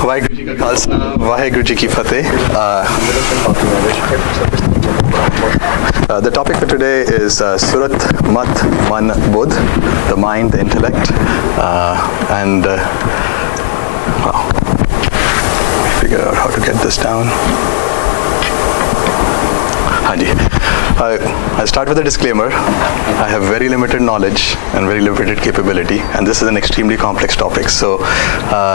Vaheguru Ji Ka Khalsa, Vaheguru Ji Ki Fateh. The topic for today is Surat, Mat, Man, Budh, the mind, the intellect, and figure out how to get this down. I'll start with a disclaimer. I have very limited knowledge and very limited capability, and this is an extremely complex topic, so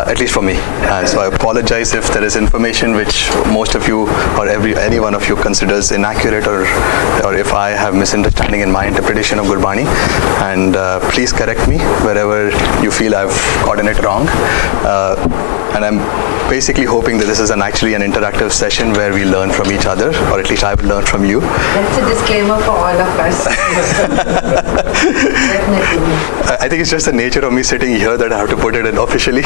at least for me. And so I apologize if there is information which most of you or any one of you considers inaccurate, or if I have misunderstanding in my interpretation of Gurbani, and please correct me wherever you feel I've gotten it wrong. And I'm basically hoping that this is actually an interactive session where we learn from each other, or at least I will learn from you. That's a disclaimer for all of us. Definitely. I think it's just the nature of me sitting here that I have to put it in officially.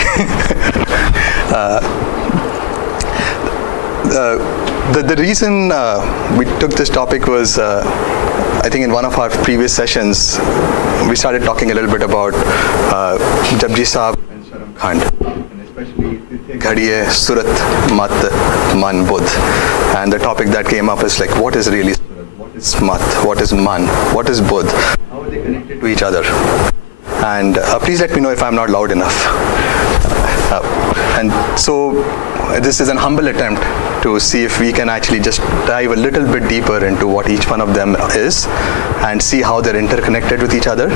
The reason we took this topic was, I think in one of our previous sessions, we started talking a little bit about Japji Saheb and Saram Khand, and especially Tithai Ghariye Surat, Mat, Man, Budh. And the topic that came up is like, what is really Surat? What is Mat? What is Man? What is Budh? How are they connected to each other? And please let me know if I'm not loud enough. And so this is an humble attempt to see if we can actually just dive a little bit deeper into what each one of them is and see how they're interconnected with each other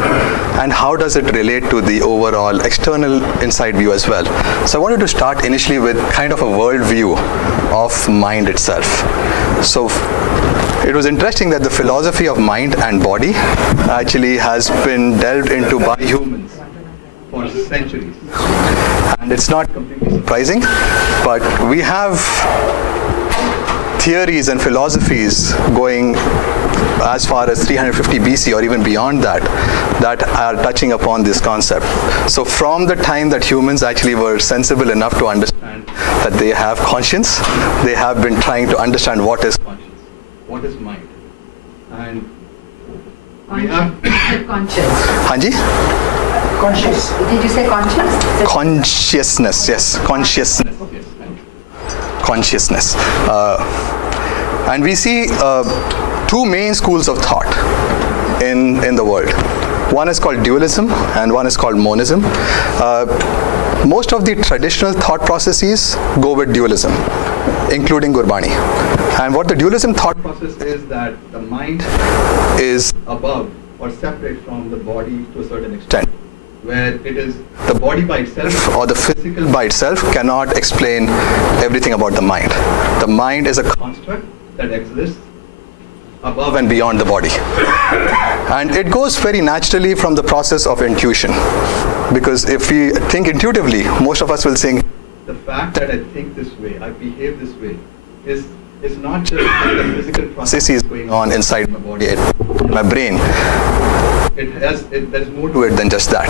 and how does it relate to the overall external inside view as well. So I wanted to start initially with kind of a world view of mind itself. So it was interesting that the philosophy of mind and body actually has been delved into by humans for centuries. And it's not completely surprising, but we have theories and philosophies going as far as 350 BC or even beyond that are touching upon this concept. So from the time that humans actually were sensible enough to understand that they have conscience, they have been trying to understand what is conscience, what is mind. And we have conscious. Hanji? Conscious. Did you say conscious? Consciousness, yes. Consciousness. Yes. Consciousness. And we see two main schools of thought in the world. One is called dualism and one is called monism. Most of the traditional thought processes go with dualism, including Gurbani. And what the dualism thought process is that the mind is above or separate from the body to a certain extent, where it is the body by itself or the physical by itself cannot explain everything about the mind. The mind is a construct that exists above and beyond the body. And it goes very naturally from the process of intuition. Because if we think intuitively, most of us will think, the fact that I think this way, I behave this way, is not just the physical processes going on inside my body, my brain. There's more to it than just that.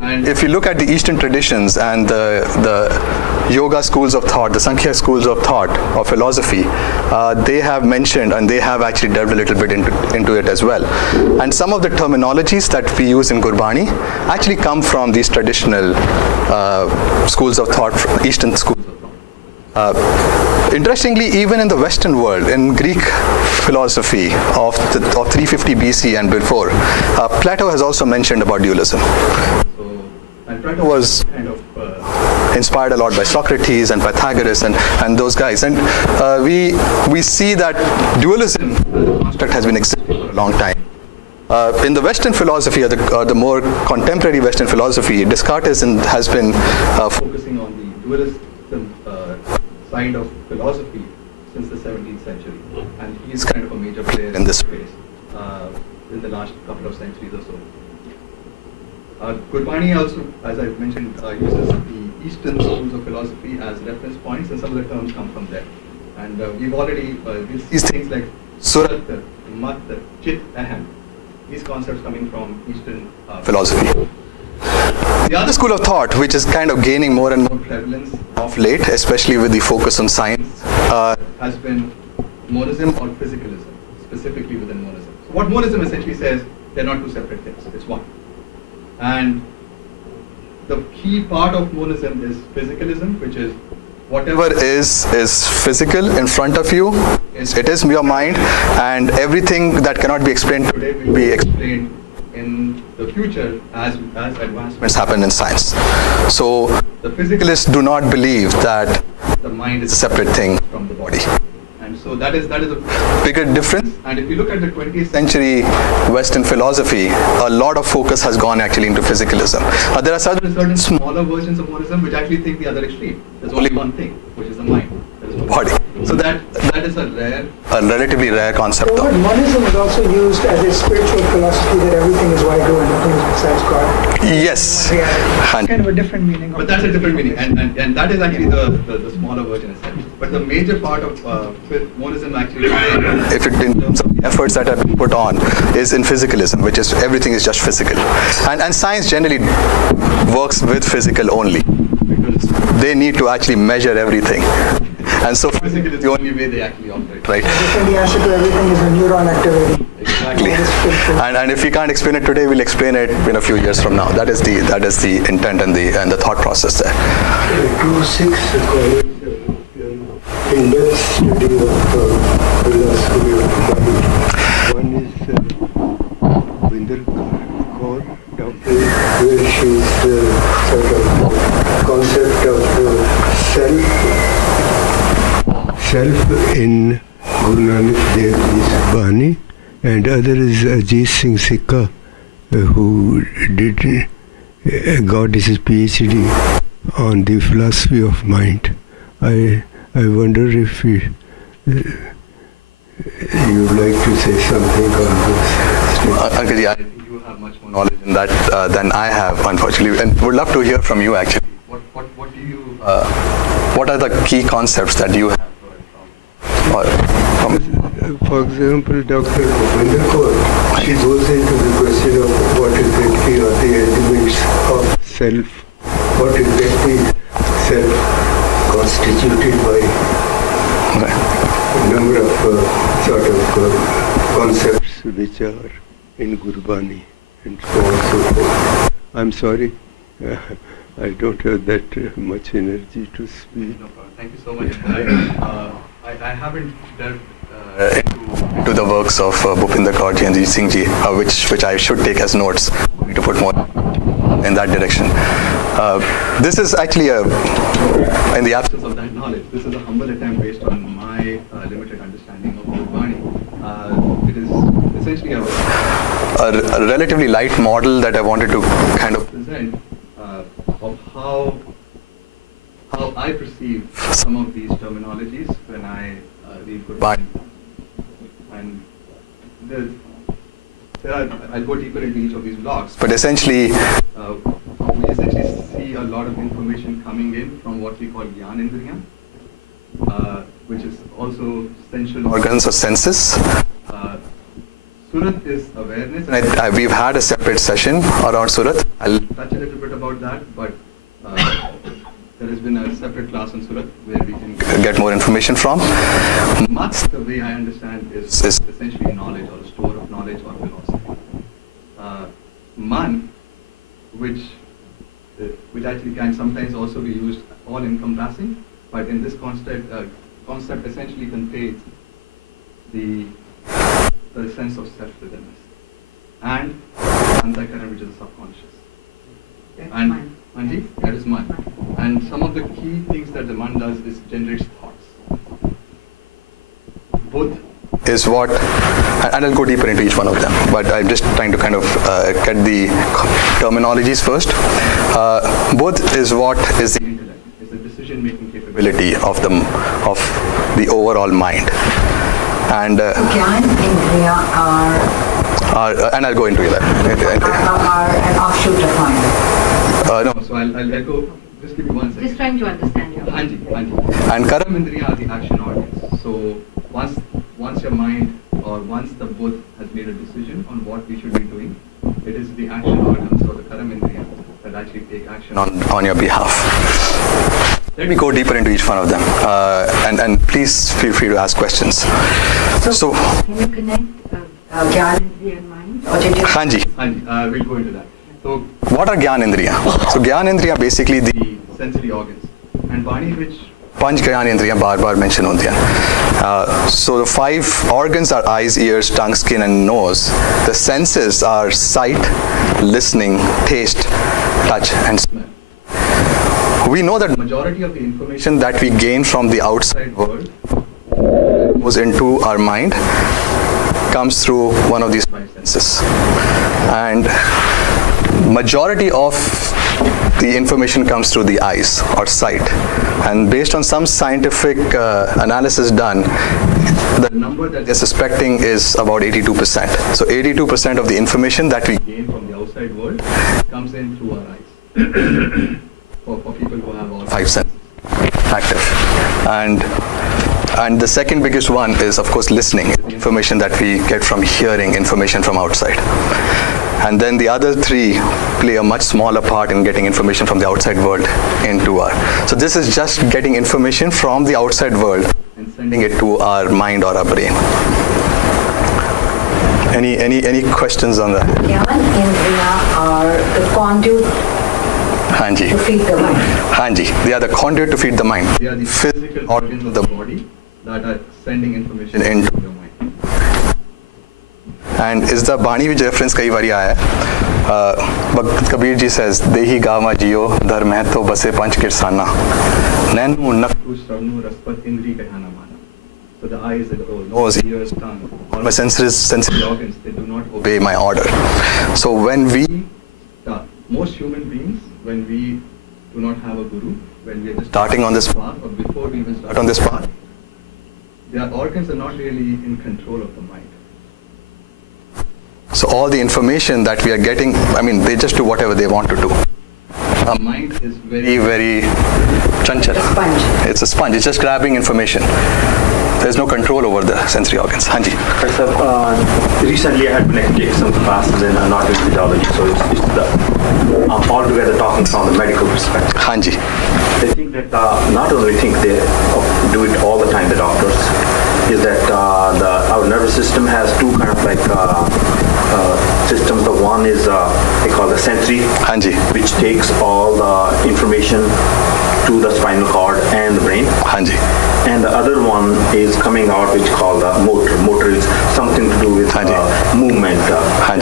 And if you look at the Eastern traditions and the yoga schools of thought, the Sankhya schools of thought or philosophy, they have mentioned and they have actually delved a little bit into it as well. And some of the terminologies that we use in Gurbani actually come from these traditional schools of thought, Eastern schools of thought. Interestingly, even in the Western world, in Greek philosophy of 350 BC and before, Plato has also mentioned about dualism. And Plato was kind of inspired a lot by Socrates and Pythagoras and those guys. And we see that dualism construct has been existing for a long time. In the Western philosophy, or the more contemporary Western philosophy, Descartes has been focusing on the dualism side of philosophy since the 17th century, and he's kind of a major player in this space in the last couple of centuries or so. Gurbani also, as I've mentioned, uses the Eastern schools of philosophy as reference points, and some of the terms come from there. And we've already these things like Surat, Mat, Chit, Aham, these concepts coming from Eastern philosophy. The other school of thought, which is kind of gaining more and more prevalence of late, especially with the focus on science, has been monism or physicalism, specifically within monism. So what monism essentially says, they're not two separate things, it's one. And the key part of monism is physicalism, which is whatever is physical in front of you, it is your mind, and everything that cannot be explained today will be explained in the future as advancements happen in science. So the physicalists do not believe that the mind is a separate thing from the body. And so that is a bigger difference. And if you look at the 20th century Western philosophy, a lot of focus has gone actually into physicalism. There are certain smaller versions of monism which actually think the other extreme. There's only one thing, which is the mind. There is no body. So that is a relatively rare concept. The word monism is also used as a spiritual philosophy that everything is Vaheguru and nothing is besides God. Yes. Kind of a different meaning. But that's a different meaning, and that is actually the smaller version itself. But the major part of monism actually, if it in terms of the efforts that have been put on, is in physicalism, which is everything is just physical, and science generally works with physical only because they need to actually measure everything, and so physical is the only way they actually operate, right? And the answer to everything is a neuron activity. Exactly. And if we can't explain it today, we'll explain it in a few years from now. That is the intent and the thought process there. 2-6 scholars in-depth study of philosophy of mind. One is Vinder Kaur, doctor, where she is sort of concept of self in Guru Nanak Devji's Bani, and other is Jasdeep Singh Sikka, who got his PhD on the philosophy of mind. I wonder if you would like to say something on this. Uncle, I think you have much more knowledge in that than I have, unfortunately, and would love to hear from you actually. What do you? What are the key concepts that you have? For example, Dr. Vinder Kaur, she goes into the question of what exactly are the elements of self, what exactly is self constituted by a number of sort of concepts which are in Gurbani and so on and so forth. I'm sorry, I don't have that much energy to speak. No problem. Thank you so much. I haven't delved into the works of Bhupinder Kaur ji and Jasdeep Singh ji, which I should take as notes to put more in that direction. This is actually in the absence of that knowledge, this is a humble attempt based on my limited understanding of Gurbani. It is essentially a relatively light model that I wanted to kind of present of how I perceive some of these terminologies when I read Gurbani. And I'll go deeper into each of these blocks. But essentially, we essentially see a lot of information coming in from what we call Jnanendriya, which is also sensual organs or senses. Surat is awareness, and we've had a separate session around Surat. I'll touch a little bit about that, but there has been a separate class on Surat where we can get more information from. Mat, the way I understand, is essentially knowledge or a store of knowledge or philosophy. Man, which actually can sometimes also be used all-encompassing, but in this concept essentially contains the sense of self-withenness and antakaran, which is the subconscious. And Manji, that is man. And some of the key things that the man does is generates thoughts. Budh is what, and I'll go deeper into each one of them, but I'm just trying to kind of get the terminologies first. Budh is what is the intellect, is the decision-making capability of the overall mind. And Jnanendriya and I'll go into that. are an offshoot of mind. No, so I'll go, just give me 1 second. Just trying to understand your Hanji. And Karamindriya are the action organs. So once your mind or once the Budh has made a decision on what we should be doing, it is the action organs or the Karamindriya that actually take action on your behalf. Let me go deeper into each one of them, and please feel free to ask questions. So can you connect Jnanendriya and mind? Or did you Hanji, we'll go into that. So what are Gyan Indriya? So Gyan Indriya basically the sensory organs. And Vani which Panch Gyan Indriya bar mention होती हैं. So the 5 organs are eyes, ears, tongue, skin and nose. The senses are sight, listening, taste, touch and smell. We know that majority of the information that we gain from the outside world goes into our mind comes through one of these 5 senses. And majority of the information comes through the eyes or sight. And based on some scientific analysis done, the number that they're suspecting is about 82%. So 82% of the information that we gain from the outside world comes in through our eyes. For people who have all 5 senses active. And the second biggest one is, of course, listening. Information that we get from hearing information from outside. And then the other 3 play a much smaller part in getting information from the outside world into our. So this is just getting information from the outside world and sending it to our mind or our brain. Any questions on that? Gyan Indriya are the conduit Hanji. to feed the mind. Hanji. They are the conduit to feed the mind. They are the physical organs of the body that are sending information into the mind. And is the Bani which reference kai bari aaya hai? Bhakt Kabir ji says, Dehi gama jiyo dhar mehto base panch kirsana. Nenu naktu shravnu raspat indri kahana mana. So the eyes, the nose, ears, tongue, all my sensory organs, they do not obey my order. So when we, most human beings, when we do not have a guru, when we are just starting on this path, or before we even start on this path, their organs are not really in control of the mind. So all the information that we are getting, I mean, they just do whatever they want to do. Our mind is very, very chanchal. Sponge. It's a sponge. It's just grabbing information. There's no control over the sensory organs. Hanji. Recently I had been taking some classes in anatomy physiology, so it's I'm altogether talking from the medical perspective. Hanji. They think that not only think they do it all the time, the doctors, is that our nervous system has 2 kind of like systems. The one is they call the sensory, Hanji. which takes all the information to the spinal cord and the brain. Hanji. And the other one is coming out, which called the motor. Motor is something to do with movement.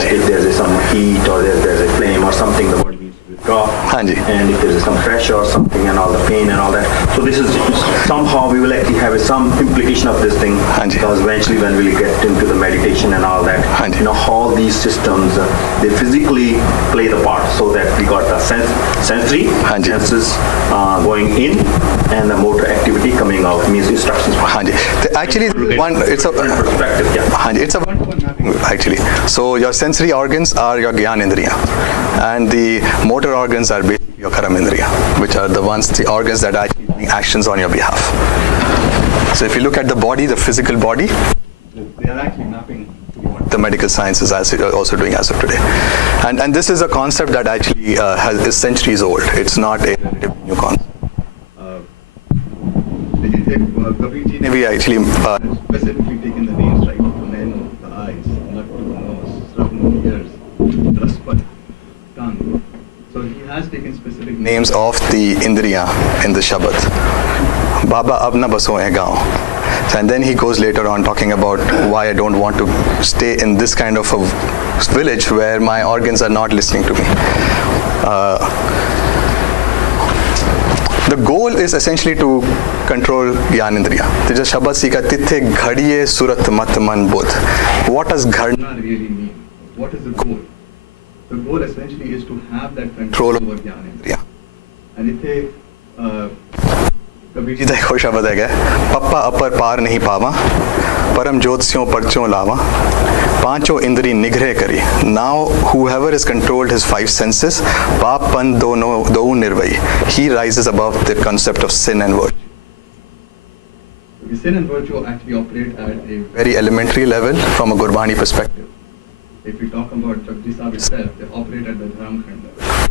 If there's some heat or there's a flame or something, the body needs to withdraw. Hanji. And if there's some pressure or something and all the pain and all that. So this is somehow we will actually have some implication of this thing. Hanji. Because eventually when we get into the meditation and all that, Hanji. you know, all these systems, they physically play the part, so that we got the sensory Hanji. senses going in and the motor activity coming out, means instructions. Hanji. Actually, it's a perspective, yeah. Hanji. It's a one-to-one mapping actually. So your sensory organs are your Gyan Indriya, and the motor organs are basically your Karam Indriya, which are the organs that are actually doing actions on your behalf. So if you look at the body, the physical body, they are actually mapping what the medical science is also doing as of today. And this is a concept that actually is centuries old. It's not a relatively new concept. Kabir ji ne bhi actually specifically taken the names right. Nenu, the eyes, Naktu, the nose, Sravnu, ears, Raspat, tongue. So he has taken specific names of the Indriya in the Shabad. Baba ab na baso hai gaon. And then he goes later on talking about why I don't want to stay in this kind of a village where my organs are not listening to me. The goal is essentially to control Gyan Indriya. The Shabad Sikha Tithai Ghariye Surat mat man Budh. What does Gharna really mean? What is the goal? The goal essentially is to have that control over Gyan Indriya. And ithe Kabir ji da ek aur shabad hai Papa apar par nahi pawa param jyotsyon parchon lawa pancho indri nigre kari. Now whoever has controlled his 5 senses, papan do nirvai, he rises above the concept of sin and virtue. The sin and virtue actually operate at a very elementary level from a Gurbani perspective. If we talk about Japji Saheb itself, they operate at the Saram Khand level.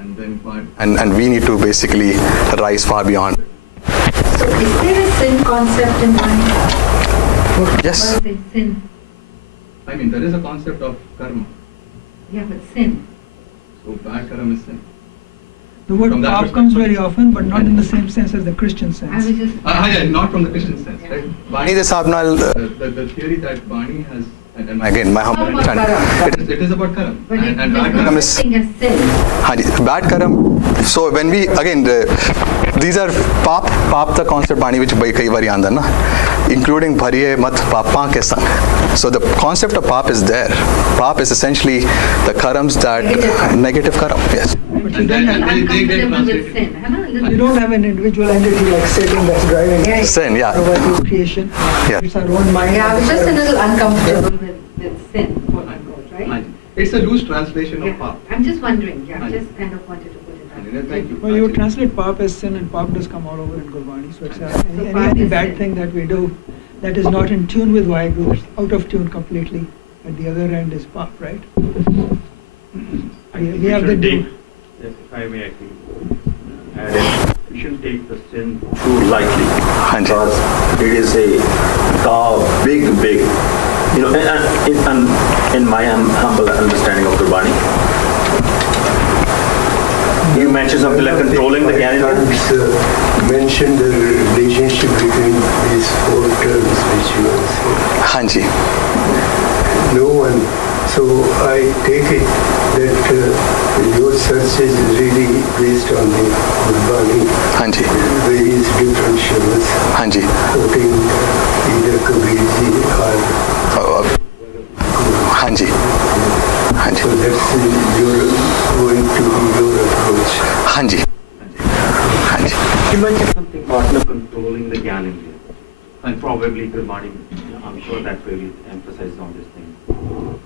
And then and we need to basically rise far beyond it. So is there a sin concept in mind? Yes. What is sin? I mean, there is a concept of karma. Yeah, but sin. So bad karma is sin. The word From that pap perspective. comes very often, but not in the same sense as the Christian I sense. was just. Yeah, not from the Christian sense, right? Yeah. The theory that Bani has, and again, my humble How about understanding, karam? it is about karam. But it And does bad not karam is thing as sin. bad karam. So when we again these are pap the concept bani which kai vari aanda na, including bhariye mat papa ke sang. So the concept of pap is there. Pap is essentially the karams that negative karam. Yes. But you And don't then- have, and they get Uncomfortable with translated. sin. है ना? you don't have an individual entity like Satan that's driving Yeah. Sin, yeah. our creation. Yeah. It's our own mind. Yeah, I was just a It's our- little uncomfortable with sin, quote unquote, right? It's a loose translation of Yeah. pap. I'm just wondering, yeah, Right. just kind of wanted to put it out. Thank you. Well, you translate pap as sin, and pap does come all over in Gurbani. So it's pap any is bad sin. thing that we do that is not in tune with Vaheguru, that's out of tune completely. At the other end is pap, right? I We think have the take, do. if I may actually add in, we shouldn't take the sin Too lightly, Hanji. because it is a big, you know, and in my humble understanding of Gurbani, you mentioned something like controlling the Gyanendriya. Mention the relationship between these four terms which you have said. Hanji. No one. So I take it that your search is really based on the Gurbani, Hanji. various different shamans Hanji. quoting either Kabirji or Hanji. Hanji. so that's going to be your approach. Hanji. Hanji. You mentioned something about controlling the Gyanendriya. And probably Gurbani, I'm sure that really emphasizes on this thing.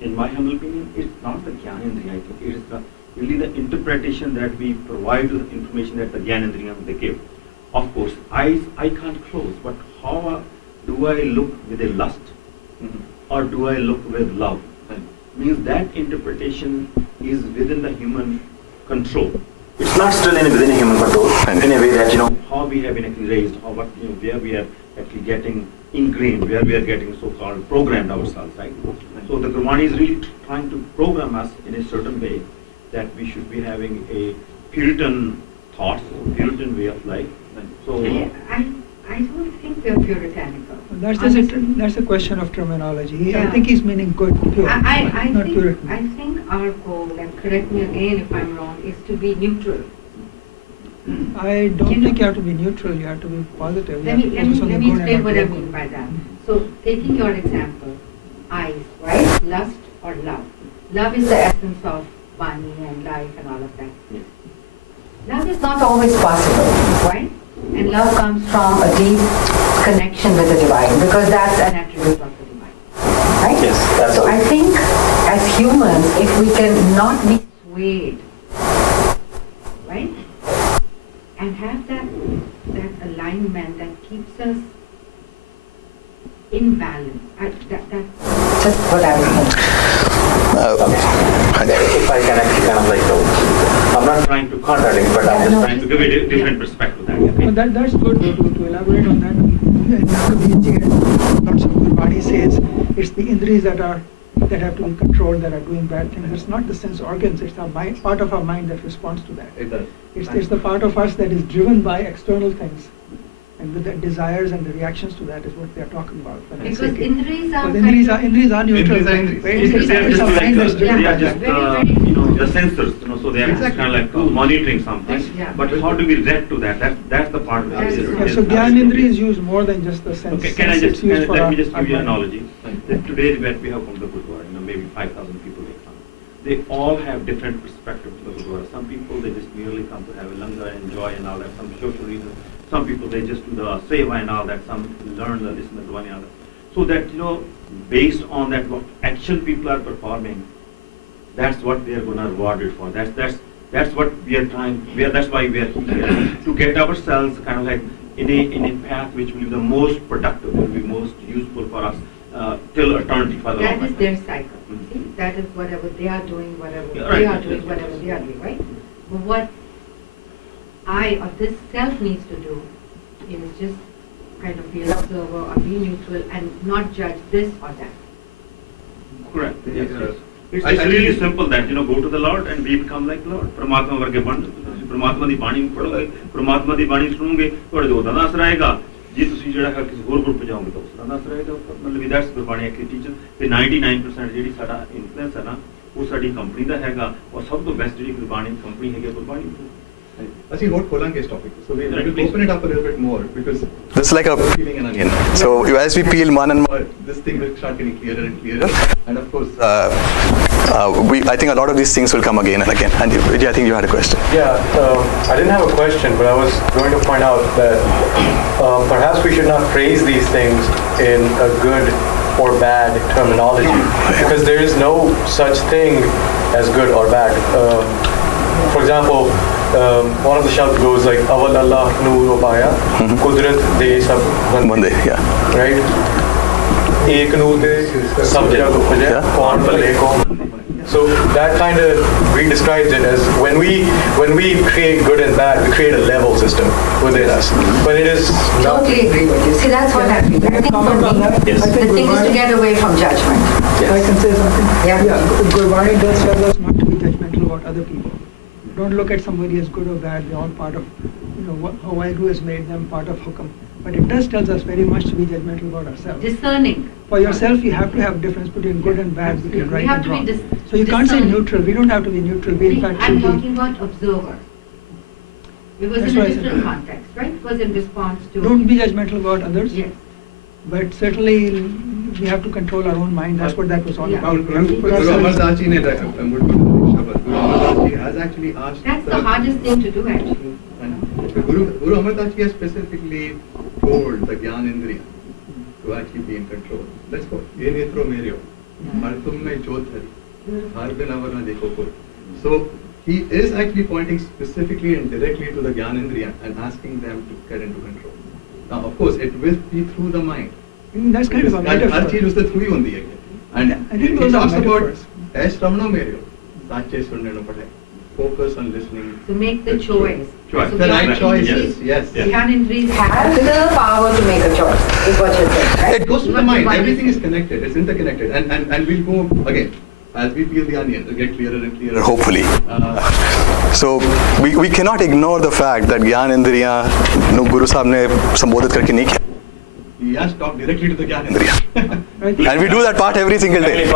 In my humble opinion, it's not the Gyanendriya, I think it is really the interpretation that we provide to the information that the Gyanendriya they give. Of course, eyes I can't close, but how do I look with a lust? Or do I look with love? Means that interpretation is within the human control. It's not still within a human control, in a way that, you know, How we have been actually raised, how what where we are actually getting ingrained, where we are getting so-called programmed ourselves, right? So the Gurbani is really trying to program us in a certain way that we should be having a Puritan thoughts, Puritan way of life. So I don't think we're puritanical. That's a question of terminology. I Yeah. think he's meaning good, pure, I not Puritan. think our goal, and correct me again if I'm wrong, is to be neutral. I don't think you have to be neutral. You have to be positive. You Let have me to focus on the good and explain not what I the mean good. by that. So taking your example, eyes, right? Lust or love. Love is the essence of Bani and life and all of that. Love is not always possible, right? And love comes from a deep connection with the divine, because that's an attribute of the divine, right? Yes, that's So all. I think as humans, if we can not be swayed, right? And have that alignment that keeps us in balance. That's just what I was thinking. if I can actually kind of like, I'm not trying to contradict, but I'm just trying to give it a different perspective. Well, that's good to elaborate on that. And Kabirji and lots of Gurbani says it's the indris that have to be controlled, that are doing bad things. It's not the sense organs, it's our mind, part of our mind that responds to that. It does. It's the part of us that is driven by external things. And with the desires and the reactions to that is what they're talking about. when I Because say it. indris are But indris are neutral. Indris are indris. Right? Indris It's are our just mind that's driven they by are just, that. the sensors, so they are Exactly. kind of like monitoring something. Yeah. But how do we react to that? That's the part. That's that right. Yeah, so Gyanendri is used more than just the sense. Okay, can I sense. just It's used for let our- me just give you our an mind. analogy? That today when we have come to the Gurdwara, maybe 5,000 people may come. They all have different perspectives of the Gurdwara. Some people they just merely come to have a langar and enjoy and all that, some social reasons. Some people they just do the seva and all that. Some learn the this and the dwani and all that. So that based on that, what action people are performing, that's what they are going to reward it for. That's what we are trying. That's why we are here to get ourselves kind of like in a path which will be the most productive, will be most useful for us till eternity for the That long is run. their cycle. See, that is whatever they are doing, whatever Yeah, they right. are doing, whatever they are doing, right? But what I or this self needs to do is just kind of be an observer or be neutral and not judge this or that. Correct. Yes, yes. It's really simple that, go to the Lord and we become like Lord. परमात्मा वर्गे बन ਤੁਸੀਂ परमात्मा ਦੀ ਬਾਣੀ ਪੜੋਗੇ, परमात्मा ਦੀ ਬਾਣੀ ਸੁਣੋਗੇ, ਤੁਹਾਡੇ ਤੋਂ ਉਹਦਾ ਦਾ ਅਸਰ ਆਏਗਾ। ਜੇ ਤੁਸੀਂ ਜਿਹੜਾ ਹੈ ਕਿਸੇ ਹੋਰ ਗਰੁੱਪ ਜਾਓਗੇ ਤਾਂ ਉਸ ਦਾ ਅਸਰ ਆਏਗਾ। ਮਤਲਬ ਦੈਟਸ ਗੁਰਬਾਣੀ ਐਕਚੁਅਲੀ ਟੀਚਰ ਤੇ 99% ਜਿਹੜੀ ਸਾਡਾ ਇਨਫਲੂਐਂਸ ਹੈ ਨਾ ਉਹ ਸਾਡੀ ਕੰਪਨੀ ਦਾ ਹੈਗਾ ਔਰ ਸਭ ਤੋਂ ਬੈਸਟ ਜਿਹੜੀ ਗੁਰਬਾਣੀ ਕੰਪਨੀ ਹੈਗੀ ਗੁਰਬਾਣੀ। ਅਸੀਂ ਹੋਰ ਖੋਲਾਂਗੇ ਇਸ topic so we will open it up a little bit more because This is like a peeling an onion. So as we peel one and more, This thing will start getting clearer and clearer, and of course, I think a lot of these things will come again and again. And Vijay, I think you had a question. Yeah, I didn't have a question, but I was going to point out that perhaps we should not phrase these things in a good or bad terminology, because there is no such thing as good or bad. For example, one of the shabds goes like Aval Allah Noor Paya, Kudrat De Sab Bande, yeah. Right? Ek Noor De Sab Jag Upajaya, Kaun Bale Kaun. So that kind of re-describes it as when we create good and bad, we create a level system within us. But it is not. Totally agree with you. See, that's what happens. I think for me, Yes. the thing is to get away from judgment. If I can say something? Yeah. Gurbani does tell us not to be judgmental about other people. Don't look at somebody as good or bad. They're all part of, how Waheguru has made them part of Hukam. But it does tell us very much to be judgmental about ourselves. Discerning. For yourself, you have to have difference between good and bad, between We right have and to be wrong. So you can't say discerning. neutral. We don't have to be neutral. We in See, fact I'm should be. talking about observer. It was That's in why a I said different that. context, right? It was in response to. Don't be judgmental about others. Yes. But certainly we have to control our own mind. That's what that was all Yeah. about. We have to put Guru ourselves- Amar Das ji ne Guru Amar Das ji has actually asked. That's the hardest thing to do, actually. And Guru Amar Das ji has specifically told the Gyan Indriya to actually be in control. Let's go. Ye netro meryo, har tum mein jyot dhari, har bin avar na dekho koi. So he is actually pointing specifically and directly to the Gyan Indriya and asking them to get into control. Now, of course, it will be through the mind. That's kind of a her metaphor. चीज उससे through ही होती है and I think he those are talks about metaphors. ऐश रमणो मेरे साचे सुनने no पड़े focus on listening To make the choice. Choice. So the Gyan right choices Indriya- yes Gyan Indriya has the power to make a choice, is what you're saying, right? it goes to the But mind one everything is connected it's interconnected and we'll go again as we peel the onion it'll get clearer and clearer Hopefully. So we cannot ignore the fact that Gyan Indriya Guru Sahib ने संबोधित करके नहीं किया. he has talked directly to the Gyan Indriya I think And we do that part every single Many day.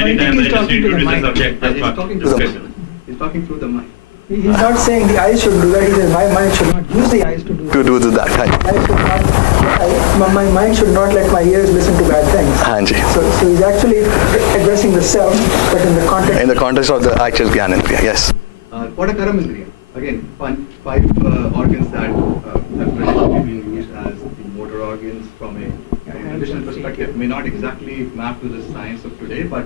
many I think times he's I just talking to the introduce the mind. subject. That's he's what talking to the discussion. mind he's talking through the mind he's not saying the eyes should do that. He says my mind should not use the eyes to do To that. do that. I should not, my mind should not let my ears listen to bad things. हाँ जी. So he's actually addressing the self, but in the context. In the context of the actual Gyan Indriya, yes. what a Karam Indriya again five organs that have traditionally been used as the motor organs from a traditional perspective may not exactly map to the science of today, but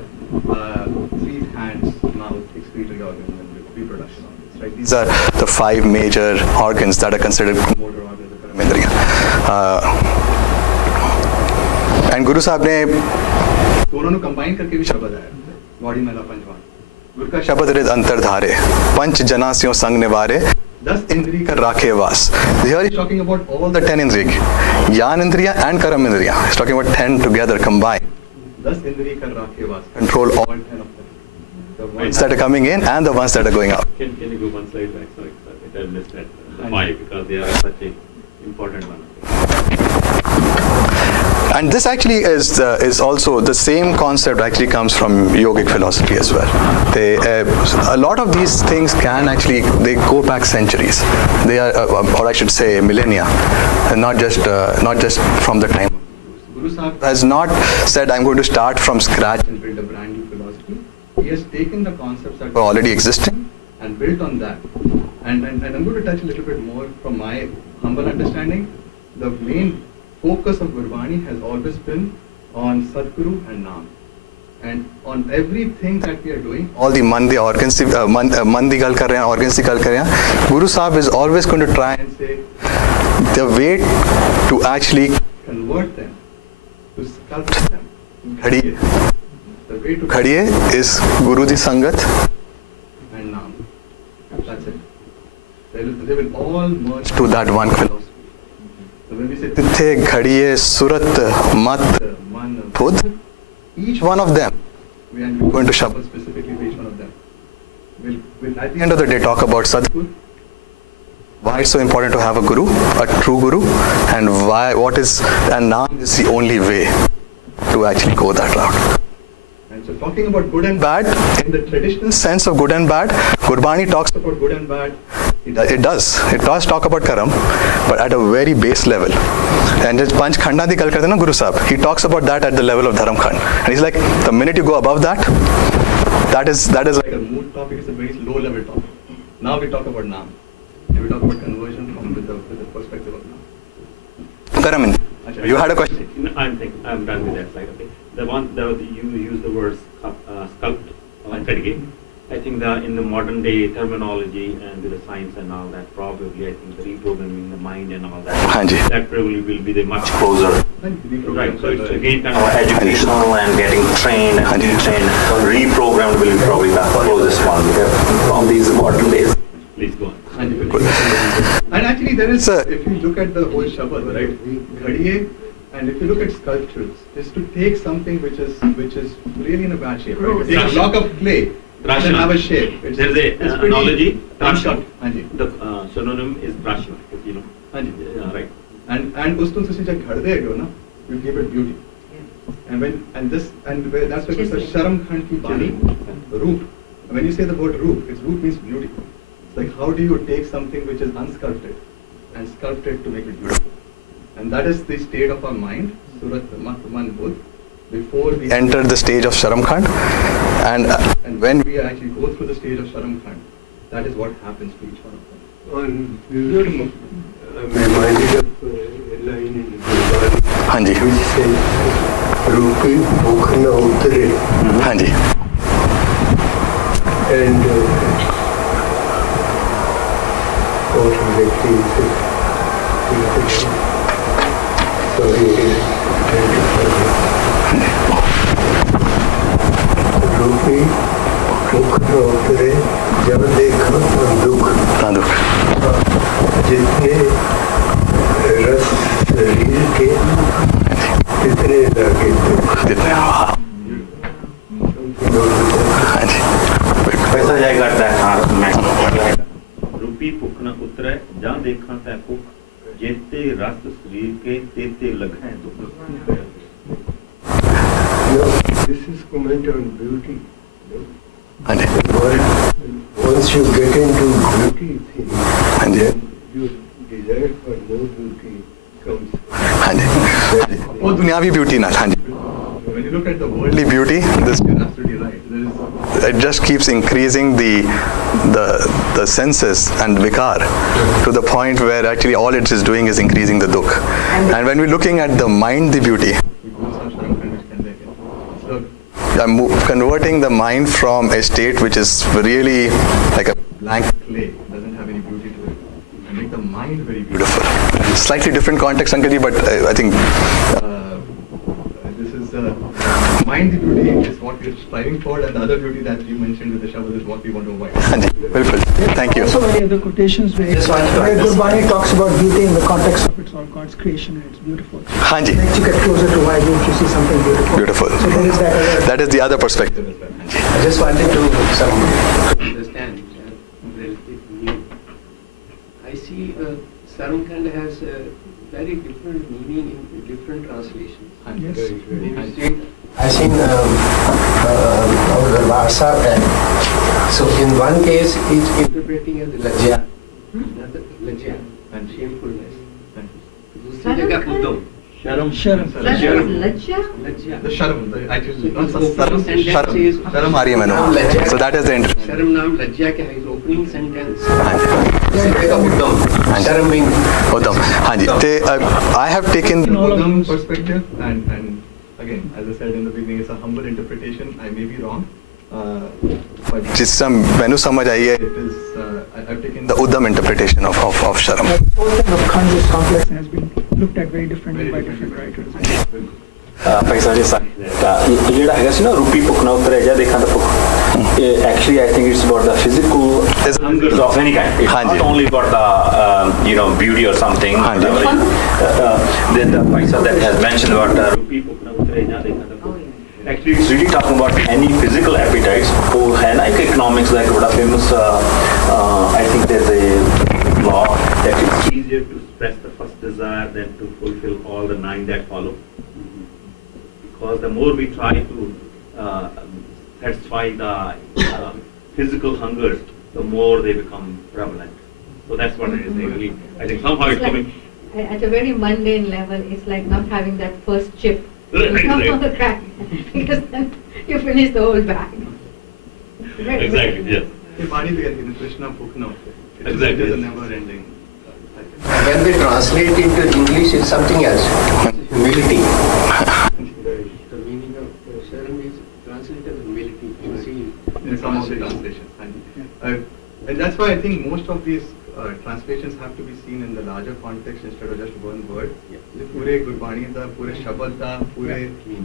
feet, hands, mouth, excretory organs, and reproduction organs, right? These are the 5 major organs that are considered motor organs of Karam Indriya. And Guru Sahib ने दोनों को combine करके भी शब्द आया body में पंचवान गुरु का शब्द रिद अंतर धारे पंच जनासियों संग निवारे 10 इंद्रिय कर राखे वास. Here he's talking about all the 10 indriya, Gyan Indriya and Karam Indriya. He's talking about 10 together combined. 10 इंद्रिय कर राखे वास Control all 10 of them. The ones that are coming in and the ones that are going out. Can you go one slide back? Sorry, I missed that. The 5 because they are such an important one. And this actually is also the same concept actually comes from yogic philosophy as well. A lot of these things can actually they go back centuries. They are, or I should say, millennia, and not just from the time. Guru Sahib Has not said I'm going to start from scratch and build a brand new philosophy. He has taken the concepts that or already existing. and built on that. And I'm going to touch a little bit more from my humble understanding. The main focus of Gurbani has always been on Sadguru and Naam. And on everything that we are doing, All the mandi organs, mandi gal kar rahe hain, organs di gal kar rahe hain. Guru Sahib is always going to try and and say, the way to actually convert them, to sculpt them. Ghariye. The way to Ghariye is Guru Ji Sangat. and Naam. That's it. They will all merge To that one philosophy. So when we say Tithai Ghariye Surat Mat Man, Budh, each one of them And we'll Go into Shabad. specifically for each one of them. We'll At the end of the day, talk about Sadguru, why it's so important to have a guru, a true guru, and and Naam is the only way to actually go that route. And so talking about good and bad, in the traditional Sense of good and bad, Gurbani talks about good and bad, It does talk about Karam, but at a very base level. And just Panch Khanda di kal karte na Guru Sahib, he talks about that at the level of Saram Khand. And he's like, the minute you go above that, that is like a mood topic, is a very low level topic. Now we talk about Naam. We talk about conversion from with the perspective of Naam. Karamin, you had a question? I'm done with that slide. Okay. You use the word sculpt again. I think in the modern day terminology and with the science and all that, probably I think the reprogramming the mind and all that, Hanji. that probably will be the much closer. Right. So it's again kind of Educational and getting trained and retrained, reprogrammed will be probably the closest one from these modern days. Please go on. And actually there is, Sir. if you look at the whole Shabad, right, Ghariye, and if you look at sculptures, is to take something which is really in a bad shape. Right? Take a block of clay, and have a shape. There is an analogy. Hanji. The synonym is Prashna, if you know. Right. And uston se jab ghar dego na, you give it beauty. And that's why it's a Saram Khand ki bani, roop. When you say the word roop, roop means beauty. It's like, how do you take something which is unsculpted and sculpt it to make it beautiful? And that is the state of our mind, Surat, Man, Budh, before we Enter the stage of Saram Khand, and when we actually go through the stage of Saram Khand, that is what happens to each one of them. Beautiful. I'm reminded of a line in Gurbani Hanji, which says, Rupi Bhukh na utre. Hanji, And what exactly is it? Sorry, Rupi Bhukh na utre, jab dekha dukh. Tanduk. जितने रस शरीर के तितने लगे Hanji. पैसा जाएगा रूपी भुख न उतरे जा देखा तै भुख जेते रस शरीर के तेते लगे दुख. This is comment on beauty. Hanji. Once you get into beauty thing, Hanji. then your desire for more beauty comes. Hanji. वो दुनियावी beauty ना, Hanji. When you look at the worldly Worldly beauty, this you're absolutely right. it just keeps increasing the senses and vikar to the point where actually all it is doing is increasing the dukh. And when we're looking at the mind, the beauty, I'm converting the mind from a state which is really like a blank Clay doesn't have any beauty to it. And make the mind very beautiful. beautiful. Slightly different context, Uncle, but I think This is mind the beauty is what we're striving for, and the other beauty that you mentioned with the Shabad is what we want to avoid. Hanji, bilkul. Thank you. Also many other quotations where Gurbani talks about beauty in the context of it's all God's creation and it's beautiful. Hanji, Makes you get closer to why don't you see something beautiful. beautiful. So there is that other. That is the other perspective. I just wanted to understand relatively new. I see Saram Khand has a very different meaning in different translations. Yes. I've seen Vasa, and so in one case he's interpreting as lajja, another lajja and shamefulness. दूसरी जगह Uddhav. Sharam. Lajja? Lajja. The Sharam, the actually, not His the opening Saram. sentence is Sharam aa rahi hai mainu. So that is the interest. Sharam naam lajja ke hai, his opening sentence. Hanji. दूसरी जगह Uddhav. Sharam being Udham. Hanji. I have taken Buddhism perspective, and again, as I said in the beginning, it's a humble interpretation. I may be wrong, but जिस मैंने समझ आई है it is. I've taken the Uddham interpretation of Sharam. The whole thing of Khand is complex and has been looked at very differently by different writers. पैसा जैसा ਜਿਹੜਾ ਹੈਗਾ ਸੀ ਨਾ ਰੂਪੀ ਭੁੱਖ ਨਾ ਉਤਰੇ ਜਾਂ ਦੇਖਾਂ ਤਾਂ ਭੁੱਖ actually I think it's about the physical hunger of any kind. It's Hanji. not only about the beauty or something. Hanji. Then the paisa that has mentioned about rupee भुੱख ना उतरे ਜਾਂ ਦੇਖਾਂ ਤਾਂ Oh, ਭੁੱਖ. yeah. Actually, it's really talking about any physical appetites. वो है ना एक economics का एक बड़ा famous I think there's a law that it's Easier to suppress the first desire than to fulfill all the 9 that follow. Because the more we try to satisfy the physical hungers, the more they become prevalent. So that's what it is. Really, I think somehow it's coming. At a very mundane level, it's like not having that first chip. Right. Crack, because then you finish the whole bag. Exactly, yes. ये बाणी भी कहती है कृष्णा भूख न होते. Exactly, It is a yes. never ending. When they translate into English, it's something else. Humility. The meaning of Saram is translated as humility. You see, In some of the translations. And that's why I think most of these translations have to be seen in the larger context instead of just one word. ये पूरे गुरबाणी दा, पूरे शब्द दा, पूरे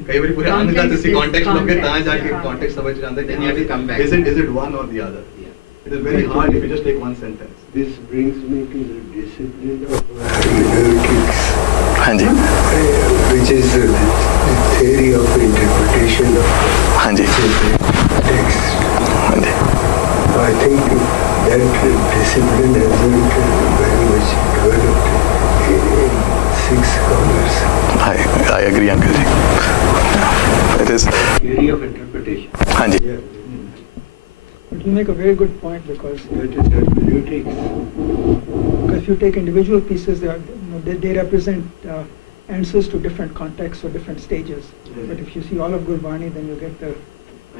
कई बार पूरे अंग दा किसी context में फिर तां जाके context समझ जाता है Then you have to come back. Is it one or the other? It is very hard if you just take one sentence. This brings me to the discipline of hermeneutics, हाँ जी, which is the theory of interpretation of हाँ जी, text. हाँ जी. I think that discipline hasn't very much developed in 6 scholars. I agree, Uncle ji. Yeah. It is. Theory of interpretation. हाँ जी. Yeah, But you make a very good point because that is hermeneutics. if you take individual pieces, they represent answers to different contexts or different stages. But if you see all of Gurbani, then you get the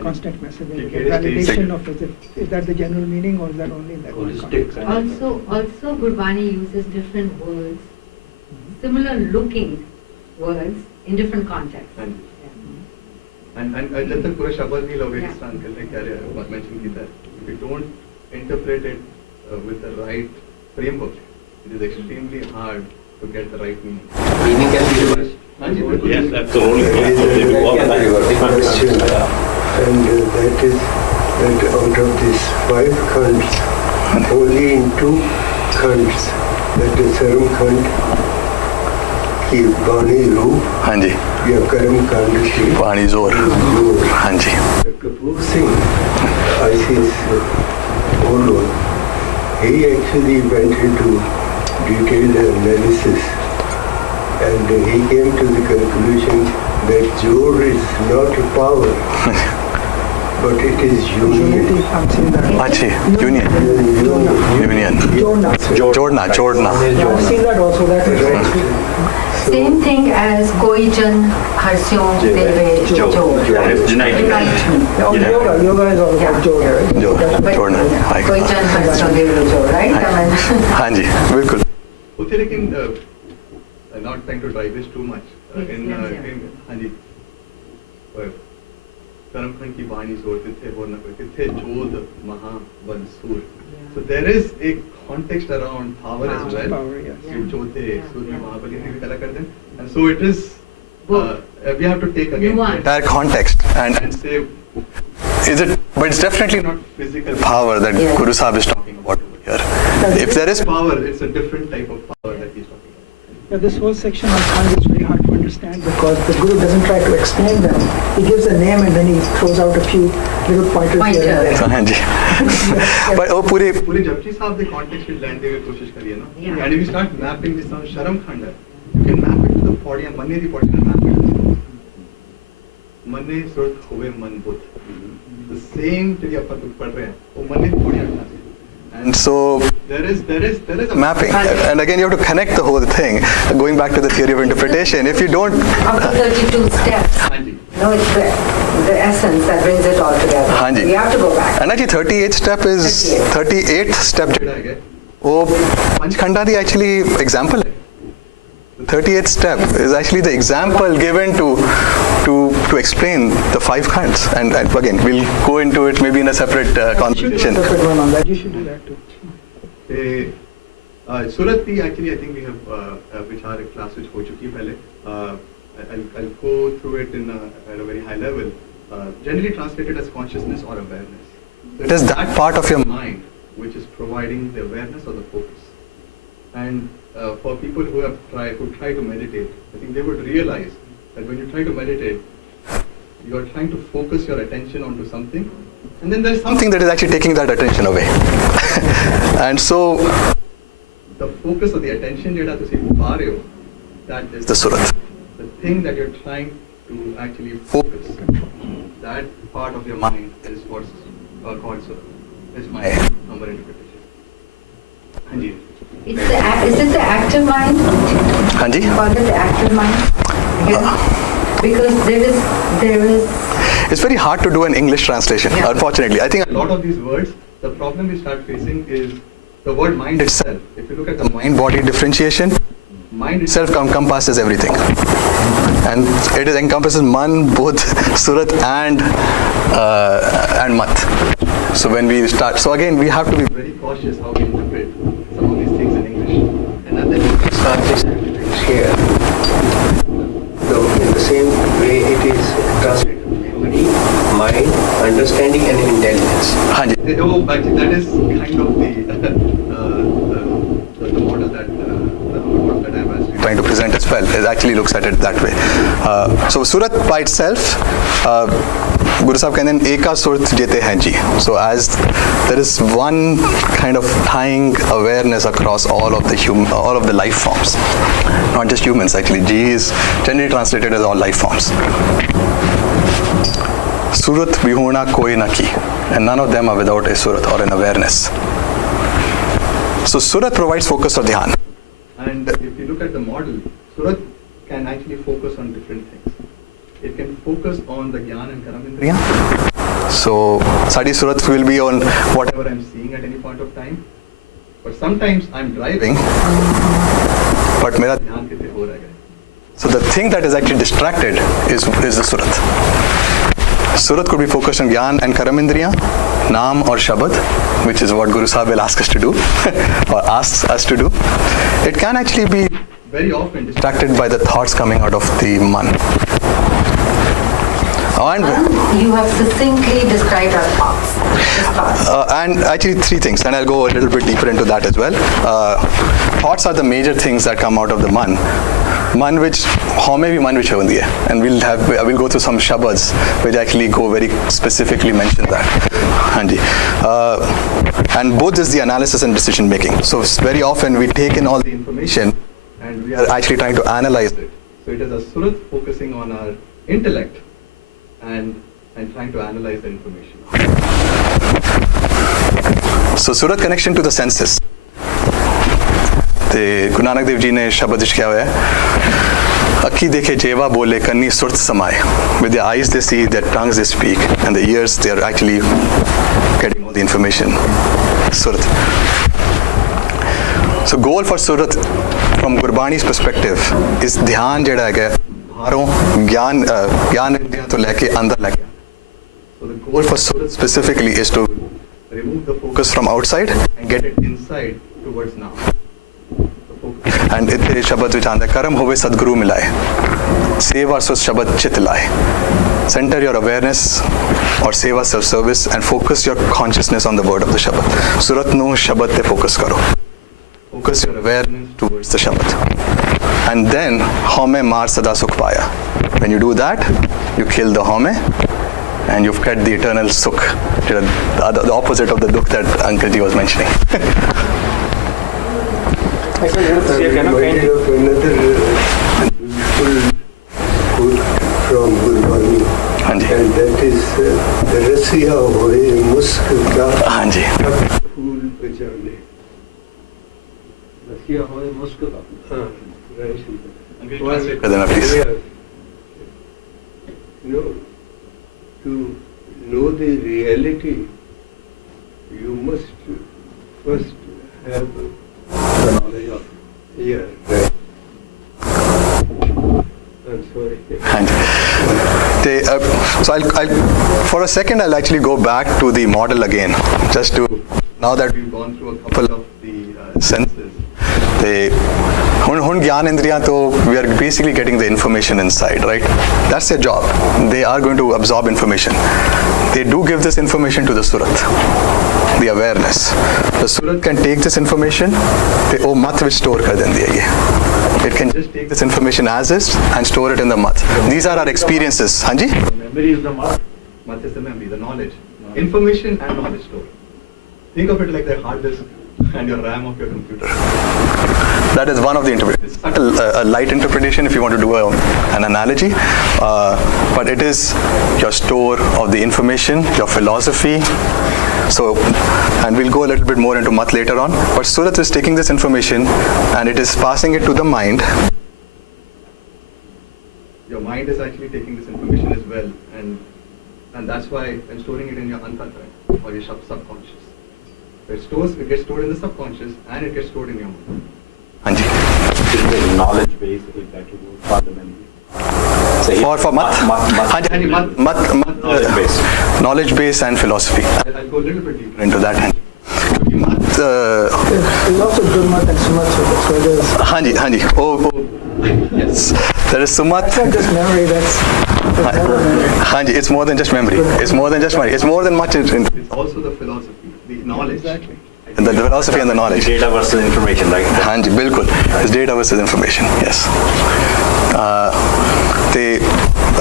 constant message. And you get validation of is that the general meaning or is that only in that one context? Also, Gurbani uses different words, similar looking words in different contexts. And जब तक पूरा शब्द नहीं लोगे जिस तरह uncle ने कह रहे mention किया है, if you don't interpret it with the right framework, it is extremely hard to get the right meaning. Meaning can be reversed. Yes, absolutely. There is They do all the time. question, and that is that out of these 5 khands, only in 2 khands, that is Saram Khand की बाणी रूप हाँ जी, या कर्म कांड की वाणी जोर. जोर. हाँ जी, Kapoor Singh, IC's old one, he actually went into detailed analysis and he came to the conclusion that Jor is not a power, but it is Unity, union. I'm saying that. अच्छी union, union, Jodna. जोड़ना. Yeah, I've seen that also. That is Same thing as koi jan harsyon deve jo. Enlightenment. Yoga is all about Jod, right? जोड़ना. Koi jan harsyon deve jo, right? I mean, हाँ जी, बिल्कुल. होते लेकिन not trying to drive this too much. हाँ जी, करम खंड की वाणी सोचते थे वो न करते थे जोध महावंसूर. So there is a context around power as well. Power, yes. जोधे सूर्य महाबली ने भी कला करते हैं. And so it is we have to take again Nuance. Entire context and say is it? But it's definitely not physical power that Yeah. Guru Sahib is talking about over here. If there is power, it's a different type of power that he's talking about. Yeah, this whole section on Khand is very hard to understand because the Guru doesn't try to explain them. He gives a name and then he throws out a few little pointers here and there. हाँ जी, but वो पूरे पूरे जपजी साहब के context में लाने की कोशिश करिए ना. Yeah. And if you start mapping this on Saram Khand, you can map it to the body and Manne the body and map it. Manne सुरत हुए मन बुद्ध. The same जो अपन लोग पढ़ रहे हैं, वो Manne the body and and so there is a mapping, and again you have to connect the whole thing. Going back to the theory of interpretation, if you don't, of the 32 steps, हाँ जी. no, it's the essence that brings it all together. हाँ जी. We have to go back. and actually 38th step is 38th step. जेड़ा है वो पंचखंडा दी actually example है. 38th step is actually the example given to explain the 5 khands, and again we'll go into it maybe in a separate conversation. Separate one on that. You should do that too. Surat भी actually I think we have Vichaar class which हो चुकी है पहले. I'll go through it at a very high level. Generally translated as consciousness or awareness. It is that part of your mind which is providing the awareness or the focus. And for people who try to meditate, I think they would realize that when you try to meditate, you're trying to focus your attention onto something, and then there's Something that is actually taking that attention away. And so the focus of the attention data to see Pareo, that is the Surat. the thing that you're trying to actually focus. That part of your mind is what's called Surat. Is my number interpretation. Hanji. Is it the active mind? Hanji? Call it the active mind? Yeah. Because there is. It's very hard to do an English translation, Yeah. unfortunately. I think A lot of these words, the problem we start facing is the word mind itself. If you look at the mind-body differentiation, mind itself encompasses everything. And it encompasses Man, Budh, Surat and Mat. So when we start, so again we have to be very cautious how we interpret some of these things in English. Another translation is here. So in the same way it is translated memory, mind, understanding and intelligence. Hanji. Oh, actually, that is kind of the model that I'm actually Trying to present as well. It actually looks at it that way. So Surat by itself, Guru Sahib कहते हैं एका सुरत जेते हैं जी. So as there is one kind of tying awareness across all of the life forms, not just humans actually. Ji is generally translated as all life forms. Surat vihuna koi na ki, and none of them are without a surat or an awareness. So Surat provides focus or dhyan. And if you look at the model, Surat can actually focus on different things. It can focus on the Gyan and Karamindriya. So Sadi Surat will be on Whatever I'm seeing at any point of time. But sometimes I'm driving, but mera, Dhyan kite ho raha hai. so the thing that is actually distracted is the Surat. Surat could be focused on Gyan and Karamindriya, Naam or Shabad, which is what Guru Sahib will ask us to do or asks us to do. It can actually be Very often distracted by the thoughts coming out of the Man. And You have succinctly described our thoughts. and actually three things, and I'll go a little bit deeper into that as well. Thoughts are the major things that come out of the Man. Man which, home bhi man which hondi hai, and we'll go through some shabads which actually go very specifically mention that. Hanji. And both is the analysis and decision making. So very often we take in all the information and we are actually trying to analyze it. So it is a Surat focusing on our intellect and trying to analyze the information. So Surat connection to the senses. ਤੇ ਗੁਰੂ ਨਾਨਕ ਦੇਵ ਜੀ ਨੇ ਸ਼ਬਦ ਵਿੱਚ ਕਿਹਾ ਹੋਇਆ ਹੈ ਅੱਖੀ ਦੇਖੇ ਜੇਵਾ ਬੋਲੇ ਕੰਨੀ ਸੁਰਤ ਸਮਾਏ. With their eyes they see, their tongues they speak, and the ears they are actually getting all the information. Surat. So goal for Surat from Gurbani's perspective is dhyan ਜਿਹੜਾ ਹੈਗਾ ਬਾਹਰੋਂ ਗਿਆਨ ਇੰਦਰੀਆਂ ਤੋਂ ਲੈ ਕੇ ਅੰਦਰ ਲੈ ਕੇ. So the goal for Surat specifically is to remove the focus from outside and get it inside towards now. And इतने शब्द विच आंदा कर्म होवे सदगुरु मिलाए सेवा सो शब्द चित लाए. Center your awareness or seva self service and focus your consciousness on the word of the Shabad. Surat no Shabad te focus karo. Focus your awareness towards the Shabad. And then home maar sada sukh paya. When you do that, you kill the home and you've got the eternal sukh, the opposite of the dukh that Uncle Ji was mentioning. Reminded of another beautiful quote from Gurbani, and that is Rasiya hoye musk ka Hanji. phool bajane. Rasiya hoye musk ka. Kadana, please. You know, to know the reality, you must first have the knowledge of. Yeah, right. I'm sorry. And so I'll for a second I'll actually go back to the model again, just to now that we've gone through a couple of the senses. Hun Gyan Indriya, so we are basically getting the information inside, right? That's their job. They are going to absorb information. They do give this information to the Surat, the awareness. The Surat can take this information, they mat which store kar dendi hai ye. It can just take this information as is and store it in the mat. These are our experiences. Hanji? Memory is the mark. Mat is the memory, the knowledge. Information and knowledge stored. Think of it like the hard disk and your RAM of your computer. That is one of the interpretations. A light interpretation if you want to do an analogy, but it is your store of the information, your philosophy. So, and we'll go a little bit more into mat later on, but Surat is taking this information and it is passing it to the mind. Your mind is actually taking this information as well, and that's why I'm storing it in your antahkaran or your subconscious. It gets stored in the subconscious and it gets stored in your mind. Hanji. Is knowledge base exactly fundamentally? For mat? Hanji, mat, Knowledge base. Knowledge base and philosophy. I'll go a little bit deeper Into that. Hanji. There's lots of Gurmat and Sumat. So there's, Hanji. Oh, yes. There is Sumat. that's not just memory, that's other memory. Hanji, it's more than just memory. It's more than just memory. It's more than much. It's also the philosophy, the knowledge. Exactly. The philosophy and the knowledge. Data versus information, right? Hanji, bilkul. It's data versus information. Yes.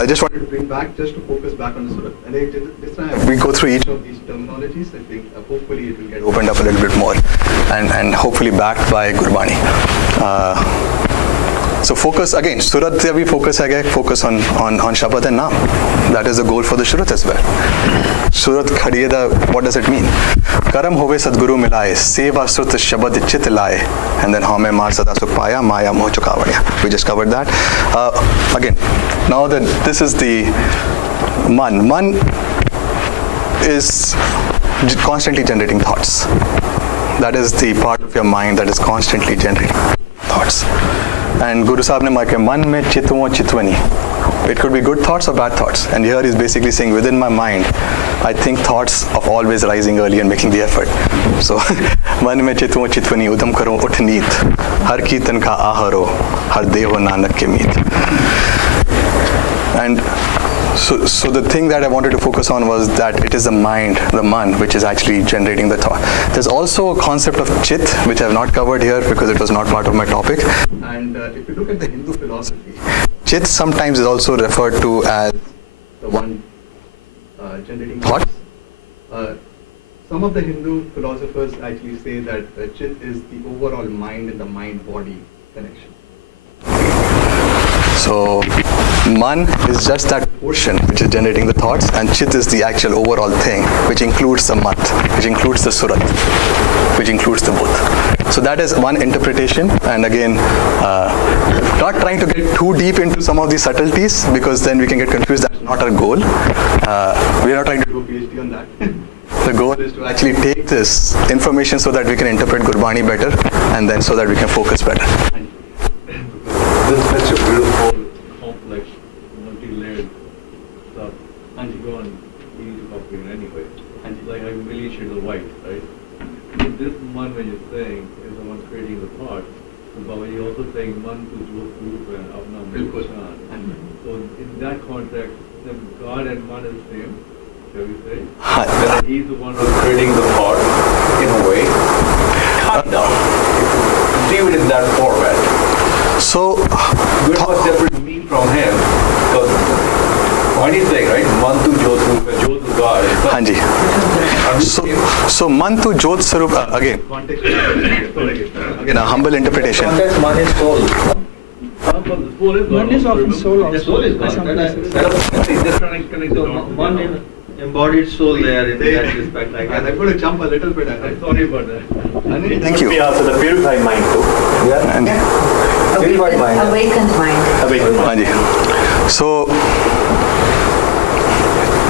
I just wanted To bring back, just to focus back on the Surat. And this time, we go through each of these terminologies, I think hopefully it will get opened up a little bit more and hopefully backed by Gurbani. So focus again, Surat se abhi focus on Shabad and Naam. That is the goal for the Surat as well. Surat Ghariye, what does it mean? Karam hove Sadguru milaye, seva Surat Shabad chit laye, and then hame mar sada sukh paya, maya moh chukavadiya. We just covered that. Again, now that this is the Man. Man is constantly generating thoughts. That is the part of your mind that is constantly generating thoughts. And Guru Sahib ne marke man mein chitwo chitwani. It could be good thoughts or bad thoughts. And here he's basically saying within my mind, I think thoughts of always rising early and making the effort. So man mein chitwo chitwani udam karo ut neet. Har kirtan ka aharo, har devo nanak ke meet. And so the thing that I wanted to focus on was that it is the mind, the man, which is actually generating the thought. There's also a concept of chit, which I have not covered here because it was not part of my topic. And if you look at the Hindu philosophy, Chit sometimes is also referred to as the one generating thoughts. Some of the Hindu philosophers actually say that Chit is the overall mind and the mind-body connection. So man is just that portion which is generating the thoughts, and Chit is the actual overall thing, which includes the mat, which includes the Surat, which includes the Budh. So that is one interpretation, and again, not trying to get too deep into some of these subtleties because then we can get confused. That's not our goal. We are not trying to do a PhD on that. The goal is to actually take this information so that we can interpret Gurbani better, and then so that we can focus better. This is such a beautiful, complex, multi-layered stuff. And you go on, you need to copy it anyway. And it's like a million shades of white, right? So this man when you're saying is the one creating the thought, but when you're also saying man to Jyotu and Avna Milkoshan. So in that context, then God and man is the same, shall we say? And he's the one who's creating the thought in a way. Kind of. View it in that format. So, Good was separate me from him. Because what he's saying, right? Mantu Jyotu, Jyotu God. Hanji. So Mantu Jyot Sarup, again a humble interpretation. Context, man is soul. One is often soul also. The soul is God. Some places. Just connect the one in embodied soul there in that respect. I'm going to jump a little bit ahead. I'm sorry about that. Thank you. Also the purified mind too. And Purified mind. Awakened mind. Awakened mind. Hanji. So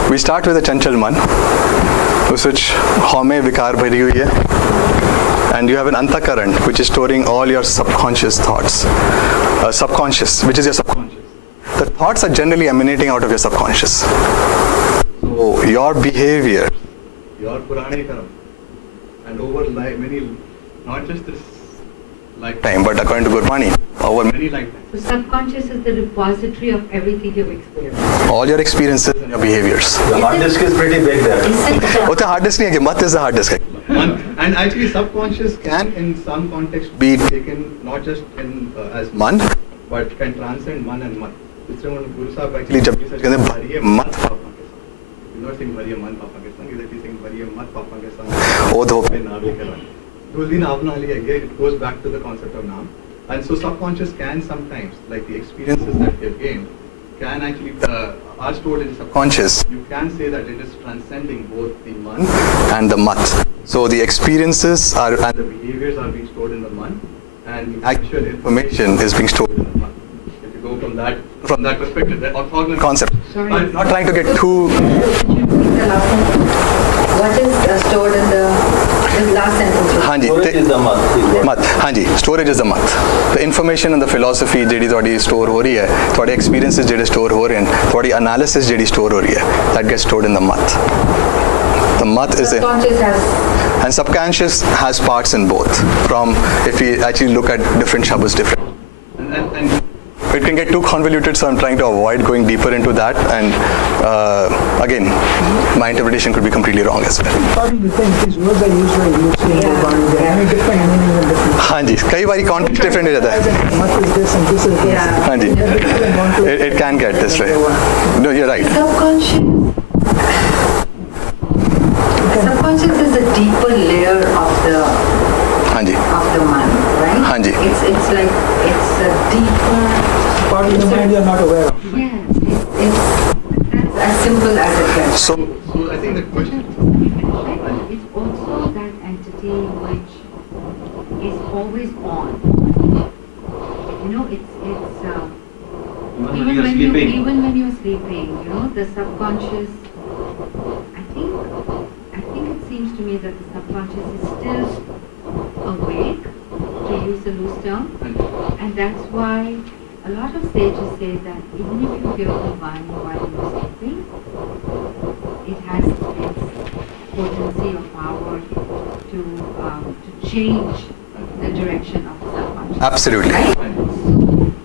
we start with a chanchal man, which home Vichaar bhari hui hai, and you have an antakaran which is storing all your subconscious thoughts. Subconscious, which is your subconscious. The thoughts are generally emanating out of your subconscious. So your behavior, Your Purane Karam, and over many, not just this lifetime, but according to Gurbani, over many lifetimes. So subconscious is the repository of everything you've experienced. all your experiences and your behaviors. The hard disk is pretty big there. Is What the hard disk nahi hai, mat is the hard disk. And actually subconscious can in some context Be taken not just in as Man, but can transcend man and mat. इसलिए उन्होंने गुरु साहब actually जब भी कहते हैं भरिए मत पापा के संग, he's not saying भरिए मन पापा के संग, he's actually saying भरिए मत पापा के संग, ओ धो पे नावे के रंग. दूल्ही नाव ना लिया, it goes back to the concept of naam. And so subconscious can sometimes, like the experiences that we have gained, can actually are stored in subconscious. You can say that it is transcending both the man and the mat. So the experiences are and the behaviors are being stored in the man, and the actual information is being stored in the mat. If you go from that perspective, that orthogonal concept. Sorry. I'm not trying to get too. What is stored in the last sentence? हाँ जी, Storage is the mat. मत, हाँ जी, storage is the मत. The information and the philosophy ਜਿਹੜੀ ਤੁਹਾਡੀ store ਹੋ ਰਹੀ ਹੈ, ਤੁਹਾਡੇ experiences ਜਿਹੜੇ store ਹੋ ਰਹੇ ਨੇ, ਤੁਹਾਡੀ analysis ਜਿਹੜੀ store ਹੋ ਰਹੀ ਹੈ, that gets stored in the mat. The mat is Subconscious has. and subconscious has parts in both. From if we actually look at different shabas different. And It can get too convoluted, so I'm trying to avoid going deeper into that. And again, my interpretation could be completely wrong as well. Part of the thing, these words are used very loosely in Gurbani. They have a different meaning in different. हाँ जी, कई बारी context different हो जाता है. Mat is this and this is this. Yeah. हाँ जी, it can get this way. No, you're right. Subconscious is a deeper layer of the हाँ जी, mind, right? हाँ जी. It's like it's a deeper. Part of the mind you are not aware of. Yes, that's as simple as it gets. So I think the question. It's also that entity which is always on. You know, Even when you're sleeping. Even when you're sleeping, you know, the subconscious. I think it seems to me that the subconscious is still awake, to use a loose term, and that's why a lot of sages say that even if you hear the Vani while you're sleeping, it has its potency or power to change the direction of the subconscious. absolutely. Right? So,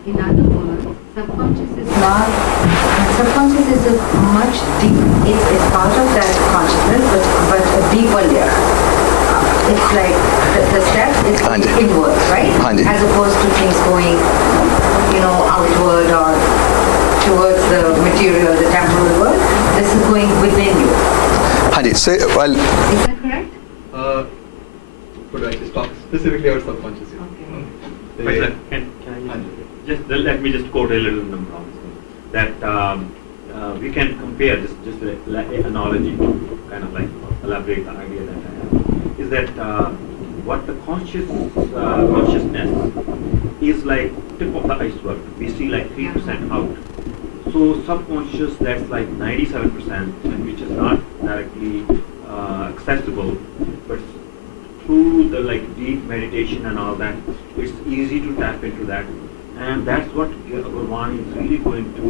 in other words, subconscious is a much deep, it's part of that consciousness, but a deeper layer. It's like the step is हाँ जी. inward, right? हाँ जी. As opposed to things going, you know, outward or towards the material, the temporal world. This is going within you. हाँ जी, so well, Is that correct? Could I just talk specifically about subconscious? Okay. But can I just let me just quote a little number that we can compare just like an analogy to kind of like elaborate the idea that I have is that what the consciousness is like tip of the iceberg. We see like 3% out. So subconscious, that's like 97%, and which is not directly accessible, but through the like deep meditation and all that, it's easy to tap into that, and that's what Gurbani is really going to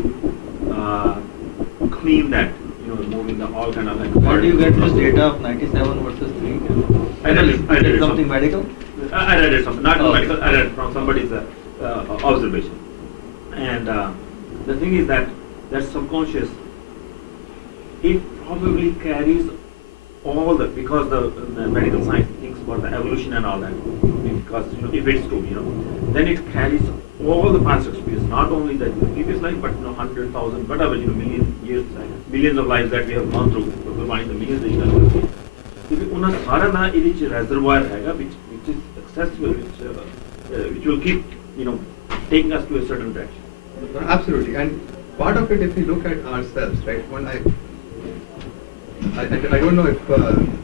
clean that, you know, moving the all kind of like. Where do you get this data of 97 versus 3? I read it something medical? I read it something, not Oh. medical. I read it from somebody's observation, and the thing is that subconscious, it probably carries all the, because the medical science thinks about the evolution and all that, because you know, if it's true, you know, then it carries all the past experience, not only the previous life, but you know, 100,000, whatever, you know, millions of lives that we have gone through, the millions of years. Una sara na iri reservoir hai which is accessible, which will keep, you know, taking us to a certain direction. Absolutely, and part of it, if we look at ourselves, right? When I don't know if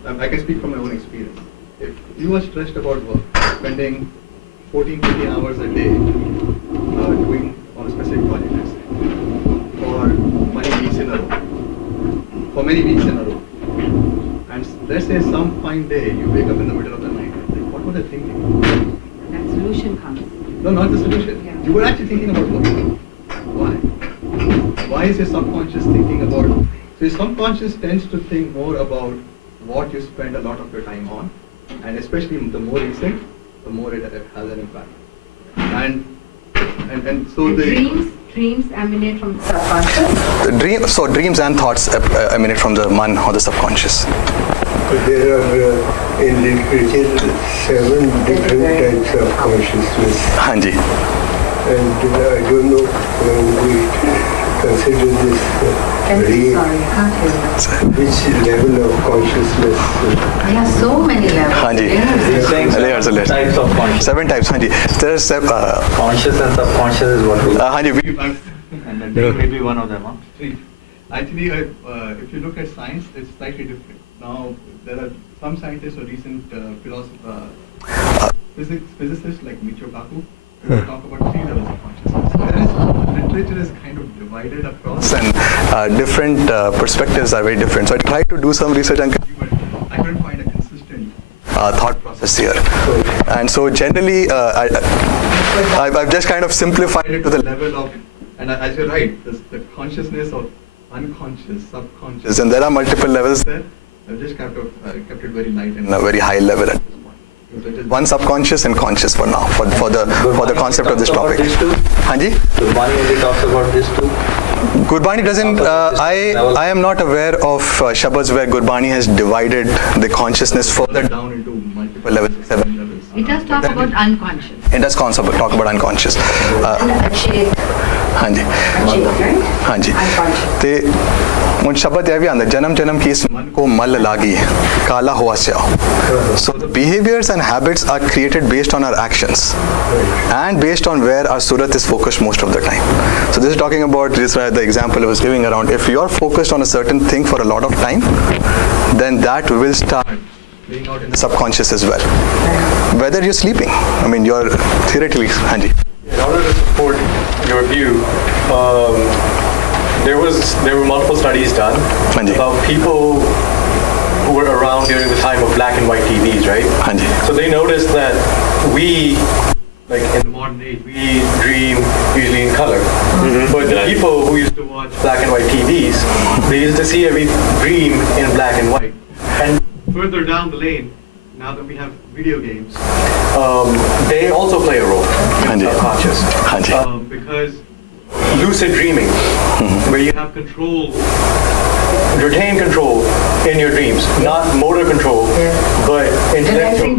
I can speak from my own experience. If you are stressed about work, spending 14-15 hours a day doing on a specific project, let's say, for many weeks in a row, and let's say some fine day you wake up in the middle of the night, like, what was I thinking? That solution comes. No, not the solution. Yeah. You were actually thinking about what? Why? Why is your subconscious thinking about? So your subconscious tends to think more about what you spend a lot of your time on, and especially the more recent, the more it has an impact. And so Dreams emanate from the subconscious. So dreams and thoughts emanate from the man or the subconscious. There are in literature 7 different types of consciousness. हाँ जी. And I don't know when we consider this real, Sorry, I can't hear you. which level of consciousness. Yeah, so many levels. Hanji. Yes. He's saying Layers, layers. types of consciousness. 7 types, Hanji. There's Conscious and subconscious is what we. Hanji, And then dream may be one of them, huh? Three. Actually, if you look at science, it's slightly different. Now, there are some scientists or recent physicists like Michio Kaku who talk about 3 levels of consciousness. Literature is kind of divided across. and different perspectives are very different. So I tried to do some research and But I couldn't find a consistent. thought process here. And so generally, I've just kind of simplified it to the level of, and as you're right, the consciousness of unconscious, subconscious, and there are multiple levels there. I've just kept it very light and in a very high level at this point. because it is One subconscious and conscious for now, for the concept of this topic. These two? Hanji? Gurbani only talks about this too. Gurbani doesn't, I am not aware of shabads where Gurbani has divided the consciousness further down down into multiple levels, 7 levels. It does talk about unconscious. It does talk about unconscious. Achit, Hanji. right? Hanji. Unconscious. ते मुझ शब्द ये भी आंदा जन्म जन्म की इस मन को मल लागी काला हुआ स्याह. So the behaviors and habits are created based on our actions and based on where our surat is focused most of the time. So this is talking about the example I was giving around. If you are focused on a certain thing for a lot of time, then that will start Playing out in the subconscious as well. Whether you're sleeping, I mean you're theoretically, Hanji. In order to support your view, there were multiple studies done Hanji. about people who were around during the time of black and white TVs, right? Hanji. So they noticed that we, like in the modern age, we dream usually in color. But the people who used to watch black and white TVs, they used to see every dream in black and white. And further down the lane, now that we have video games, they also play a role in Hanji. subconscious. Hanji. because Lucid dreaming, where you have control, retain control in your dreams, not motor control, but intellectual.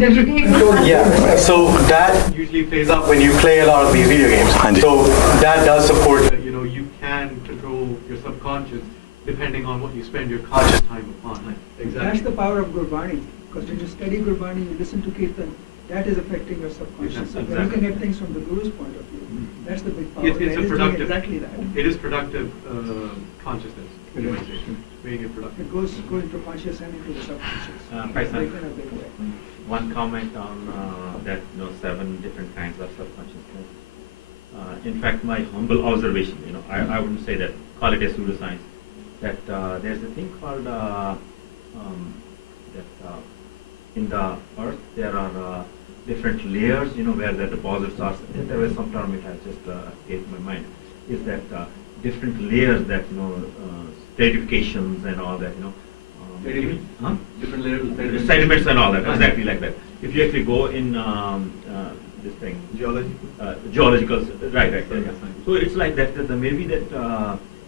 Yeah, so that usually plays out when you play a lot of these video games. Hanji. So that does support that, you know, you can control your subconscious depending on what you spend your conscious time upon. That's the power of Gurbani. Because when you study Gurbani, you listen to Kirtan, that is affecting your subconscious. So you're looking at things from the Guru's point of view. That's the big power. It's That a is doing productive. exactly that. It is productive consciousness. Making it productive. It goes into conscious and into the subconscious. Faisal. Like in a big way. One comment on that, 7 different kinds of subconsciousness. In fact, my humble observation, I wouldn't say that, call it a pseudoscience, that there's a thing called that in the earth there are different layers, where the deposits are. There was some term it has just escaped my mind. Is that different layers that stratifications and all that, Sediments? Huh? Different layers. Sediments and all that, exactly like that. If you actually go in this thing, geological, right. Yeah. So it's like that. Maybe that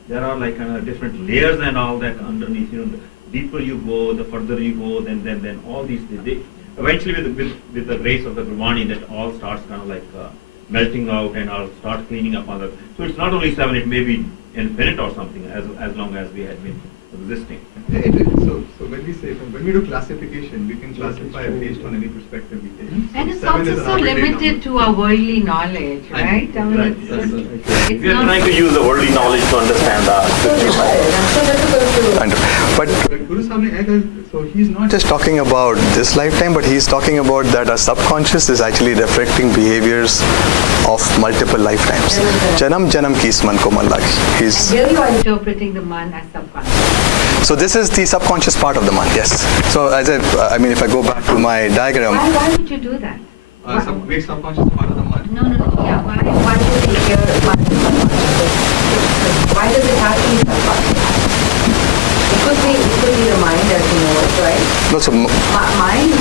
there are like different layers and all that underneath. The deeper you go, the further you go, then all these. They eventually with the grace of the Gurbani, that all starts kind of like melting out and all start cleaning up all that. So it's not only 7; it may be infinite or something as long as we had been existing. So when we do classification, we can classify based on any perspective we take. And it's 7 is also an so arbitrary limited number. to our worldly knowledge, right? I mean, Right. it's We are not trying to use the worldly knowledge to understand the so difficult to. But Guru Sahib ne agar, so he's not just talking about this lifetime, but he's talking about that our subconscious is actually reflecting behaviors of multiple lifetimes. Janam janam ki is man ko mal lagi. He's Here you are interpreting the man as subconscious. so this is the subconscious part of the man. Yes. So as I mean, if I go back to my diagram, Why would you do that? make subconscious part of the mind. No. Yeah. Why should we hear one subconscious? Why does it have to be subconscious? It could be the mind, as you know it, right? no, so Mind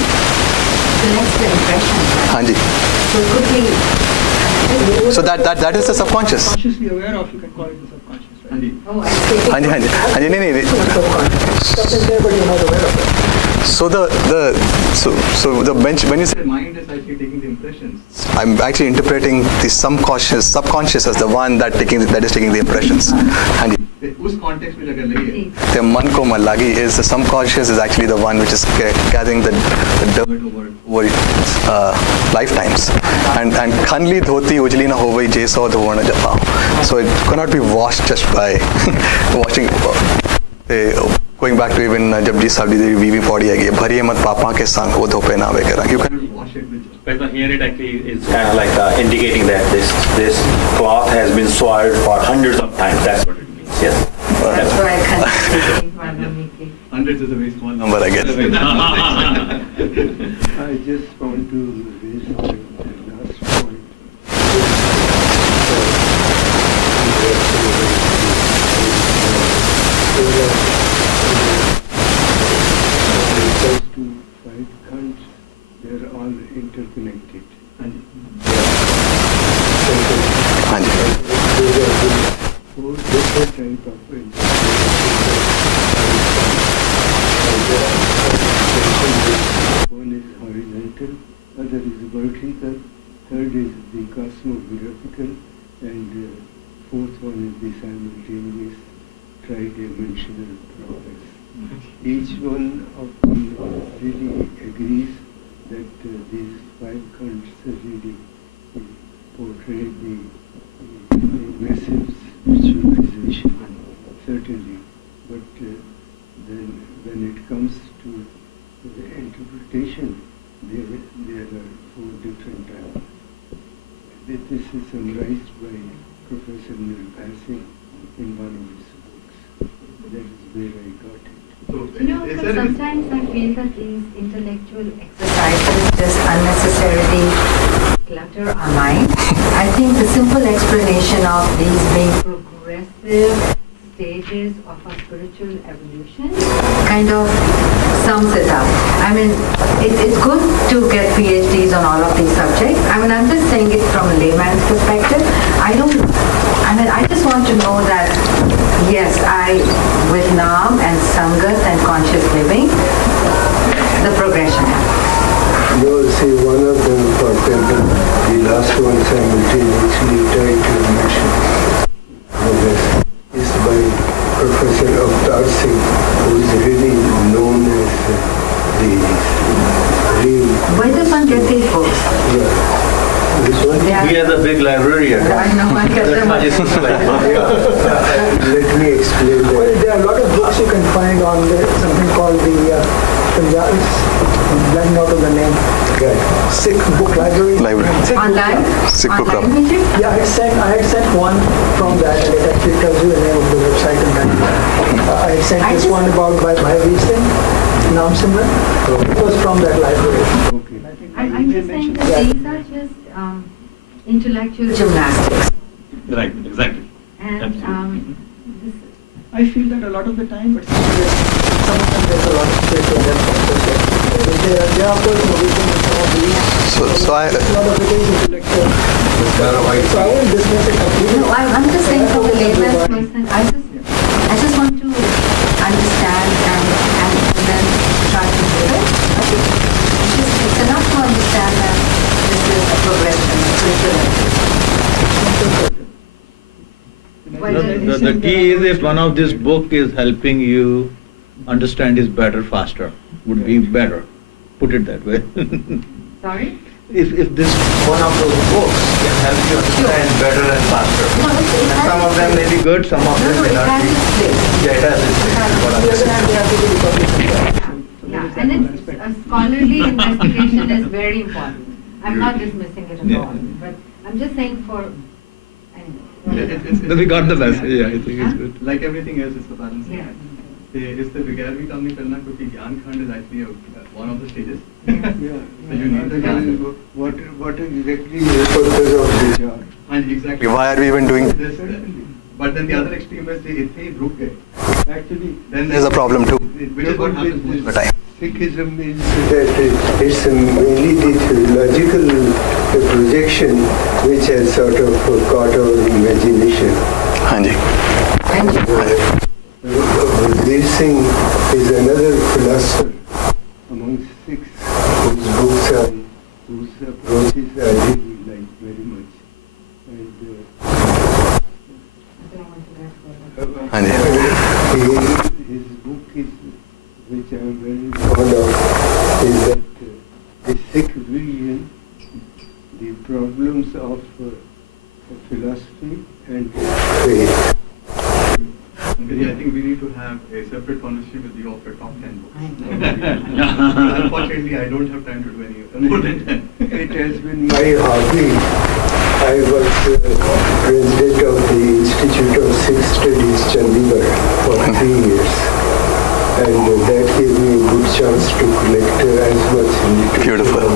connects the impression, right? Hanji. So it could be. So that is the subconscious. Consciously aware of, you can call it the subconscious, right? Oh, I see. Hanji, nee. Something there, but you're not aware of it. So the bench when you say The mind is actually taking the impression impressions. I'm actually interpreting the subconscious as the one that is taking the impressions. And उस context में अगर लगे the man ko man lagi is the subconscious is actually the one which is gathering the dirt over lifetimes. And khanli dhoti ujli na hovai jeso dhovan japa. So it cannot be washed just by watching. Going back to even Japji Saheb di Vivi podi hai bhariye mat papa ke sang wo dhope na ave kara. You can wash it with But here it actually is kind of like indicating that this cloth has been soiled for hundreds of times. That's what it means. Yes. That's why I can't speak one uniquely. hundreds is a very small number, I guess. I just want to raise the last point. To 5 khands, they're all interconnected. Haan ji. There are 4 different types of interconnected. One is horizontal, other is vertical, third is the cosmographical, and fourth one is the simultaneous tridimensional process. Each one of them really agrees that these 5 khands really portray the massive spiritualization, certainly. But then when it comes to the interpretation, there are 4 different types. This is summarized by Professor Nirpal Singh in one of his books. That is where I got it. So, You know, is but there sometimes I feel that these intellectual exercises just unnecessarily clutter our mind. I think the simple explanation of these being progressive stages of our spiritual evolution kind of sums it up. I mean, it's good to get PhDs on all of these subjects. I mean, I'm just saying it from a layman's perspective. I just want to know that, yes, with Naam and Sangat and conscious living, the progression happens. You will see one of them, for example, the last one simultaneously tried to mention. Is by Professor Avtar Singh, who is really known as the real... Where does one get these books? Yeah. This one? They are- He has a big library at home. I know, I get them. Let me explain Well, that. there are a lot of books you can find on something called the Punjab, blanking out of the name, Sikh book library. Sikh book Online? Sikh book Online, club. Vichaar? Yeah, I had sent one from that, and it actually tells you the name of the website. And then I had sent this one about by Bhairav Singh, Naam Simran. It was from that library. I'm just saying that these are just intellectual gymnastics. Right, exactly. And this, I feel that a lot of the time, but some of them there's a lot of space for them also. There are of course innovation in some of these. So I, A lot of it is intellectual. So I won't dismiss it completely. no, I'm just saying from the layman's person, I just want to understand and then try to do it. I think it's enough to understand that this is a progression, spiritual The key is if one of this book is helping you understand is better, faster, would be better. Put it that way. Sorry? If this one of those books can help you understand better and faster. No, it And has some of them may be good, some of No, them no, may it not has be. its place. Yeah, it has its place. What I'm saying. Yeah, and it's, scholarly investigation is very important. I'm not dismissing it at all, but I'm just saying for, anyway. We got the message, yeah, I think it's good. Like everything else, it's a balancing Yeah. act. Is the Vichaar भी काम नहीं करना क्योंकि ज्ञान खंड is actually one of the stages. Yeah. So you need the ज्ञान को. What exactly is the purpose of Vichaar? And exactly. why are we even doing? This, but then the other extreme is they इतने ही रुक गए. Actually, Then There's a problem too. Which is what happens most of the time. time. Sikhism is that it's mainly the theological projection which has sort of caught our imagination. हाँ जी. Budh Singh is another philosopher among Sikhs whose books are, whose approaches are हाँ जी His book is, which I am very fond of, is that the Sikh religion, the problems of philosophy and faith. Guruji, I think we need to have a separate conversation with you of your top 10 books. Unfortunately, I don't have time to do any more than 10. It has been my hobby. I was president of the Institute of Sikh Studies, Chandigarh, for 3 years. And that gave me a good chance to collect as much literature Beautiful. on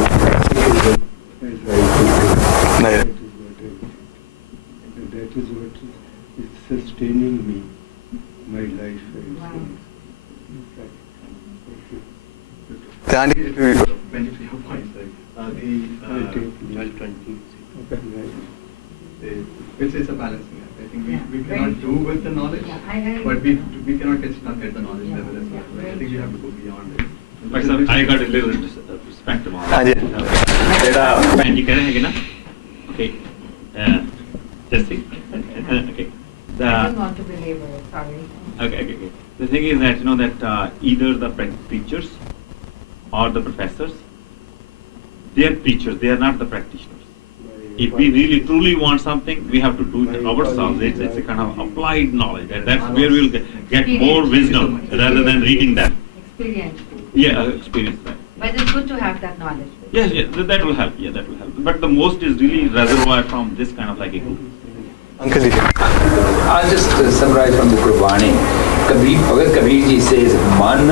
Sikhism as I could do. नहीं That is what is sustaining me, my life. ध्यान Benefit your points, like it's a balancing act. I think we cannot do with the knowledge, but we cannot get stuck at the knowledge level as well. Right? I think we have to go beyond it. But sir, I got a little perspective on हाँ that. जी ਜਿਹੜਾ ਭੈਣ ਜੀ ਕਹਿ ਰਹੇ ਹੈਗੇ ਨਾ, okay, Jasdeep, okay. I don't want to belabor it, sorry. Okay. The thing is that that either the preachers or the professors, they are preachers. They are not the practitioners. If we really truly want something, we have to do it ourselves. It's a kind of applied knowledge, and that's where we'll get more wisdom rather than reading that. Experience. Yeah, experience that. But it's good to have that knowledge. Yes, that will help. Yeah, that will help. But the most is really reservoir from this kind of like a group. Uncle ji I'll just summarize from the Gurbani. Bhagat Kabir ji says, "Man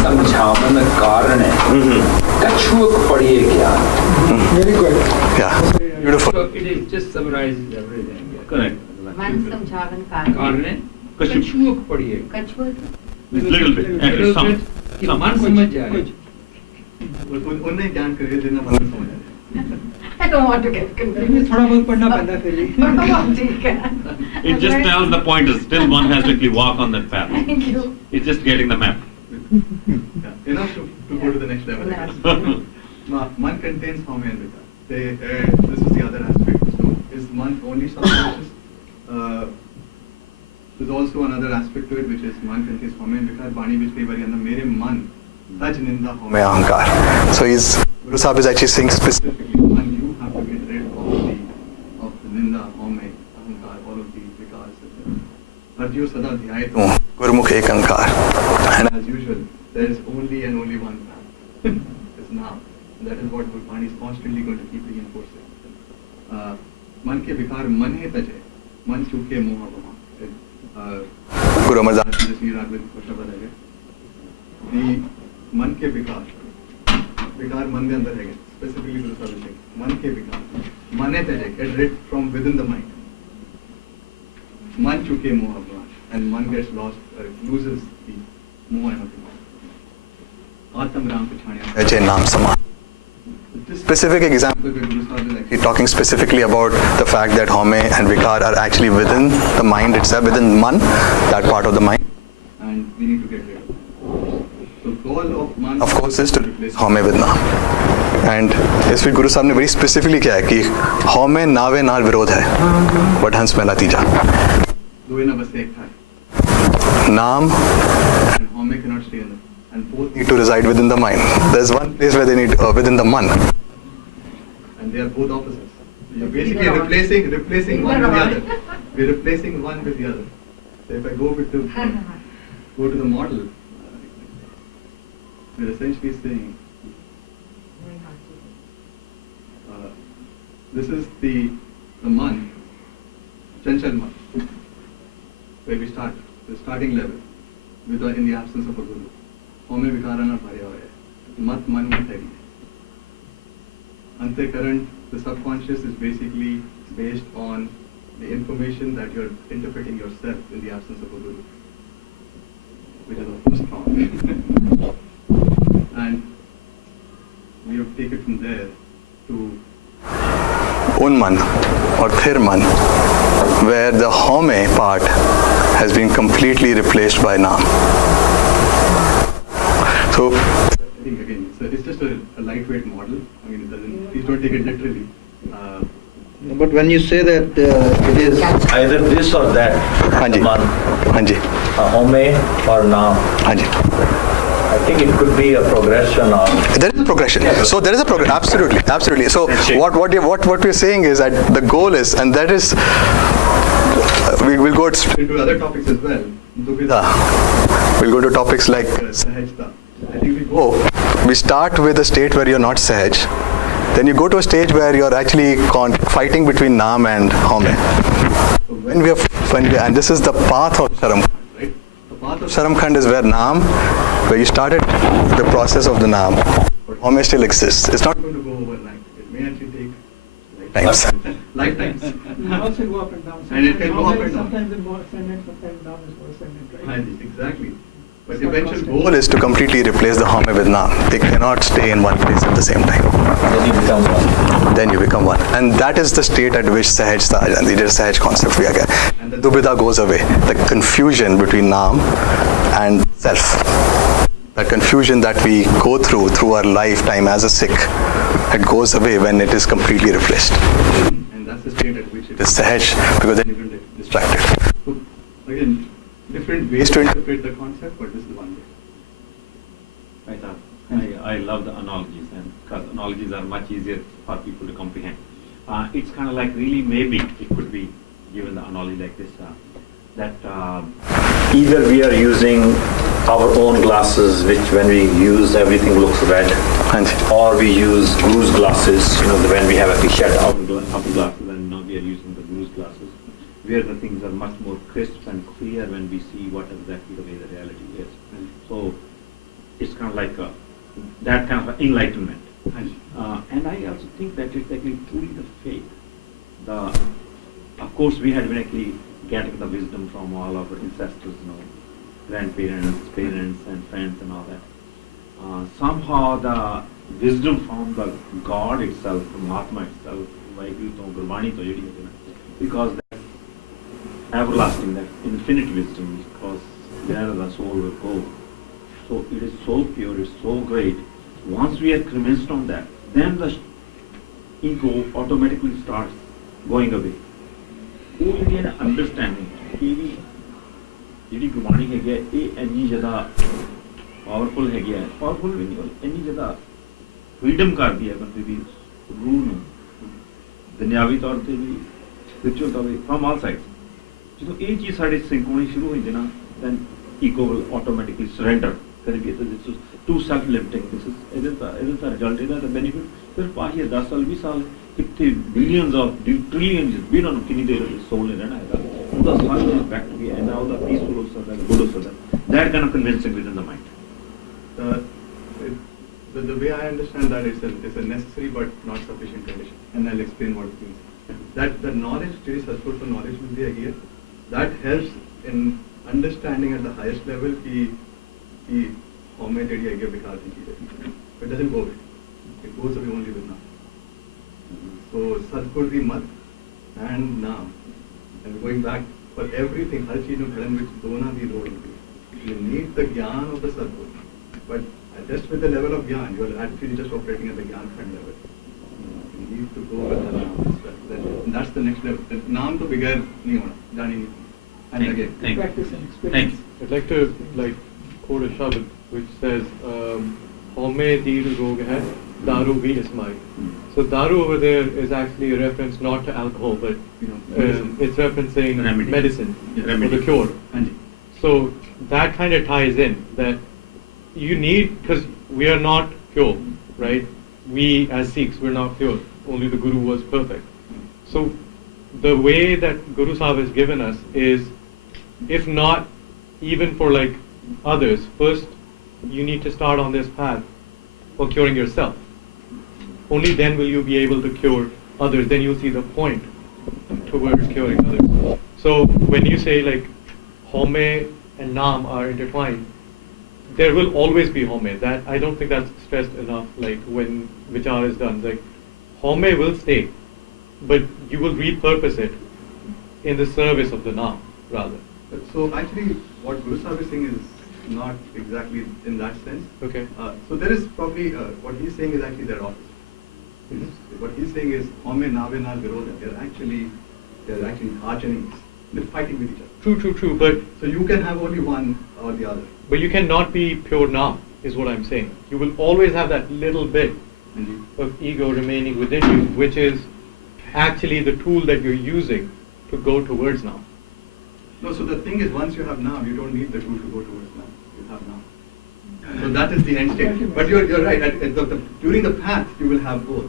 samjhavan karan hai, kachuak padiye gyan." Very good. yeah beautiful So it is just summarizes everything. Correct. Man samjhavan Karan karan. hai, Kachuak. kachuak padiye. Kachua. Little bit. At least some. कि मन समझ जाए. उन्हें ज्ञान करिए जिन्हें मन समझ आए. I don't want to get लेकिन confused. थोड़ा बहुत पढ़ना पैदा फिर भी. ठीक है. It just tells the pointers. Still one has to actually walk on that path. Thank you. It's just getting the map. Yeah, enough to go to the next level. I guess. Man contains Home and Vichaar. This is the other aspect. So is man only subconscious? There's also another aspect to it, which is man contains Home and Vichaar. Bani which kei bari anda mere man taj ninda home. मैं अहंकार so he's Guru Sahib is actually saying specifically Specifically, man, you have to get rid of the ninda, home, ahankar, all of these vikars. Arjyo sada dhyayat. गुरुमुख एक अहंकार And as usual, there is only and only one path. It's now. And that is what Gurbani is constantly going to keep reinforcing. Man ke vikar man hai taje, man chuke moha vama. Guru Amar Das The man ke vikar man के अंदर है. Specifically Guru Sahib saying, man ke vikar, man hai taje, get rid from within the mind. Man chuke moha vama. And man gets lost, loses the moha and the mind. Atam Ram Pichhaniya. जय नाम समान specific example he's talking specifically about the fact that home and vikar are actually within the mind itself, within man, that part of the mind. And we need to get rid of it. So goal of man Of course is to replace home with naam. And इस Guru Sahib ने very specifically किया है कि home नावे नाल विरोध है, but हंस में नतीजा. दो ना बस एक था. नाम And home cannot stay in the and both need to reside within the mind. There's one place where they need within the man. and they are both opposites. You're basically replacing one with the other. We're replacing one with the other. So if I go to the model, we're essentially saying this is the man, chanchal man, where we start the starting level in the absence of a guru. Home vikarana bharya hoya hai. Mat man mein heavy. Ante current, the subconscious is basically based on the information that you're interpreting yourself in the absence of a guru, which is of course strong. And we have taken from there to Unman or Thirman, where the home part has been completely replaced by naam. So I think again, so it's just a lightweight model. I mean, it doesn't. Please don't take it literally. But when you say that it is either this or that, Hanji. man, Hanji. home or now, Hanji. I think it could be a progression or There is a progression. So there is a progression. Absolutely, absolutely. So what we're saying is that the goal is, and that is, we will go Into other topics as well. we'll go to topics like Sahajta. I think we start with a state where you're not Sahaj. Then you go to a stage where you're actually fighting between Naam and Home. And this is the path of Saram Khand, right? The path of Saram Khand is where Naam, where you started the process of the Naam, but Home still exists. It's not going to go overnight. It may actually take times. lifetimes. It will also go up and down. And it can go up and down. Sometimes it's more ascendant, sometimes down is more ascendant, right? Exactly. But It's the not eventual constant. goal Goal is to completely replace the Home with Naam. They cannot stay in one place at the same time. then you become one. Then you become one. And that is the state at which Sahaj, and the Sahaj concept we are getting. And the Dubida goes away. The confusion between Naam and self. The confusion that we go through our lifetime as a Sikh, it goes away when it is completely replaced. and that's the state at which It is Sahaj, because then you can get distracted. So, again, different ways to interpret the concept, but this is one way. Right, I love the analogies, and because analogies are much easier for people to comprehend. It's kind of like really maybe it could be given the analogy like this, that either we are using our own glasses, which when we use everything looks red, or we use Guru's glasses, when we have a shed our glasses, and now we are using the Guru's glasses, where the things are much more crisp and clear when we see what exactly the way the reality is. And so it's kind of like that kind of enlightenment. And I also think that it's actually truly the faith. Of course, we had been actually getting the wisdom from all our ancestors, grandparents, parents, and friends, and all that. Somehow, the wisdom from the God itself, from Atma itself, because that's everlasting, that infinite wisdom, because there the soul will go. So it is so pure, it's so great. Once we are convinced on that, then the ego automatically starts going away. Only an understanding. ਜਿਹੜੀ ਗੁਰਬਾਣੀ ਹੈਗੀ ਹੈ ਇਹ ਇੰਨੀ ਜ਼ਿਆਦਾ powerful ਹੈਗੀ ਹੈ, powerful ਵੀ ਨਹੀਂ, ਇੰਨੀ ਜ਼ਿਆਦਾ ਫਰੀडम ਕਰਦੀ ਹੈ ਬੰਦੇ ਦੀ ਰੂਹ ਨੂੰ, ਦੁਨਿਆਵੀ ਤੌਰ ਤੇ ਵੀ, ਸਪਿਰਚੁਅਲ ਤੌਰ ਤੇ, ਫਰਮ ਆਲ ਸਾਈਡਸ। ਜਦੋਂ ਇਹ ਚੀਜ਼ ਸਾਡੇ ਸਿੰਕ ਹੋਣੀ ਸ਼ੁਰੂ ਹੋ ਜਾਂਦੀ ਨਾ, then ego will automatically surrender. This is too self-limiting. ਇਹਦਾ ਤਾਂ ਰਿਜ਼ਲਟ, ਇਹਦਾ ਤਾਂ ਬੈਨੀਫਿਟ ਸਿਰਫ ਆਹੀ ਹੈ, 10 ਸਾਲ 20 ਸਾਲ ਕਿੱਥੇ ਬਿਲੀਅਨਸ ਆਫ ਟ੍ਰਿਲੀਅਨਸ ਵੀ ਉਹਨਾਂ ਨੂੰ ਕਿੰਨੀ ਦੇਰ ਸੋਲ ਨੇ ਰਹਿਣਾ ਹੈਗਾ, ਉਹਦਾ ਸਾਰਾ ਇੰਪੈਕਟ ਵੀ ਹੈ ਨਾ, ਉਹਦਾ ਪੀਸਫੁਲ ਹੋ ਸਕਦਾ, ਗੁੱਡ ਹੋ ਸਕਦਾ, that kind of convincing within the mind. The way I understand that it's a necessary but not sufficient condition, and I'll explain what it means. That the knowledge, ਜਿਹੜੀ ਸਤਿਗੁਰ ਤੋਂ knowledge ਮਿਲਦੀ ਹੈਗੀ ਹੈ, that helps in understanding at the highest level ਕਿ ਹਉਮੈ ਜਿਹੜੀ ਹੈਗੀ ਹੈ ਵਿਕਾਰ ਦੀ ਚੀਜ਼ ਹੈ। It doesn't go away. It goes away only with Naam. So Satguru ਦੀ ਮਤ and Naam, and going back for everything, ਹਰ ਚੀਜ਼ ਨੂੰ ਘੜਨ ਵਿੱਚ ਦੋਨਾਂ ਦੀ ਲੋੜ ਹੁੰਦੀ ਹੈ। You need the gyan of the Satguru, but just with the level of gyan, you are actually just operating at the gyan Khand level. You need to go with the Naam as well. That's the next level. The Naam to bigger nahi hona, jani nahi. And again, Practice and experience. I'd like to quote a shabad which says, "Home dil rog hai, daru bhi ismai." So daru over there is actually a reference not to alcohol, but it's referencing medicine for the cure. So that kind of ties in that you need, because we are not pure, right? We as Sikhs, we're not pure. Only the Guru was perfect. So the way that Guru Sahib has given us is, if not even for like others, first you need to start on this path for curing yourself. Only then will you be able to cure others. Then you'll see the point towards curing others. So when you say like Home and Naam are intertwined, there will always be Home. That I don't think that's stressed enough. Like when Vichaar is done, like Home will stay, but you will repurpose it in the service of the Naam rather. so actually what Guru Sahib is saying is not exactly in that sense. Okay. So there is probably, what he's saying is actually their office. What he's saying is, Home Nave Na Virodha. They're actually arch enemies. They're fighting with each other. True, but So you can have only one or the other. you cannot be pure now, is what I'm saying. You will always have that little bit of ego remaining within you, which is actually the tool that you're using to go towards now. No, so the thing is, once you have now, you don't need the tool to go towards now. You have now. So that is the end state. But you're right. During the path, you will have both.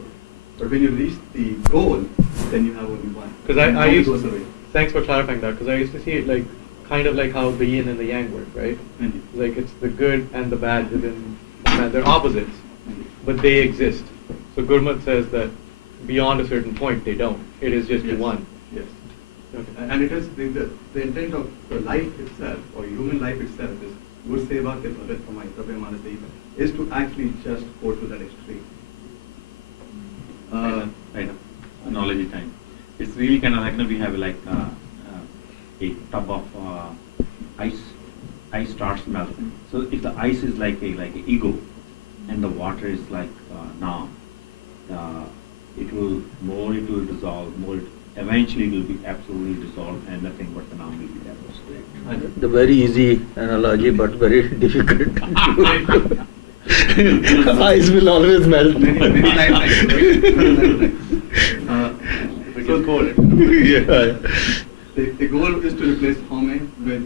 But when you reach the goal, then you have only one. Because And I both used, goes away. thanks for clarifying that, because I used to see it like, kind of like how the yin and the yang work, right? Like it's the good and the bad within man. They're opposites, but they exist. So Gurmat says that beyond a certain point, they don't. It is just one. Yes. Okay. And it is the intent of the life itself, or human life itself, is Gur Seva Ke Bhagat Kamai Tabhe Manas Deva, is to actually just go to that extreme. Right. Analogy time. It's really kind of like, we have like a tub of ice. Ice starts melting. So if the ice is like a ego, and the water is like now, it will dissolve, eventually it will be absolutely dissolved, and nothing but the now will be there. The very easy analogy, but very difficult. Ice will always melt. Many lifetimes. So the goal is to replace Home with,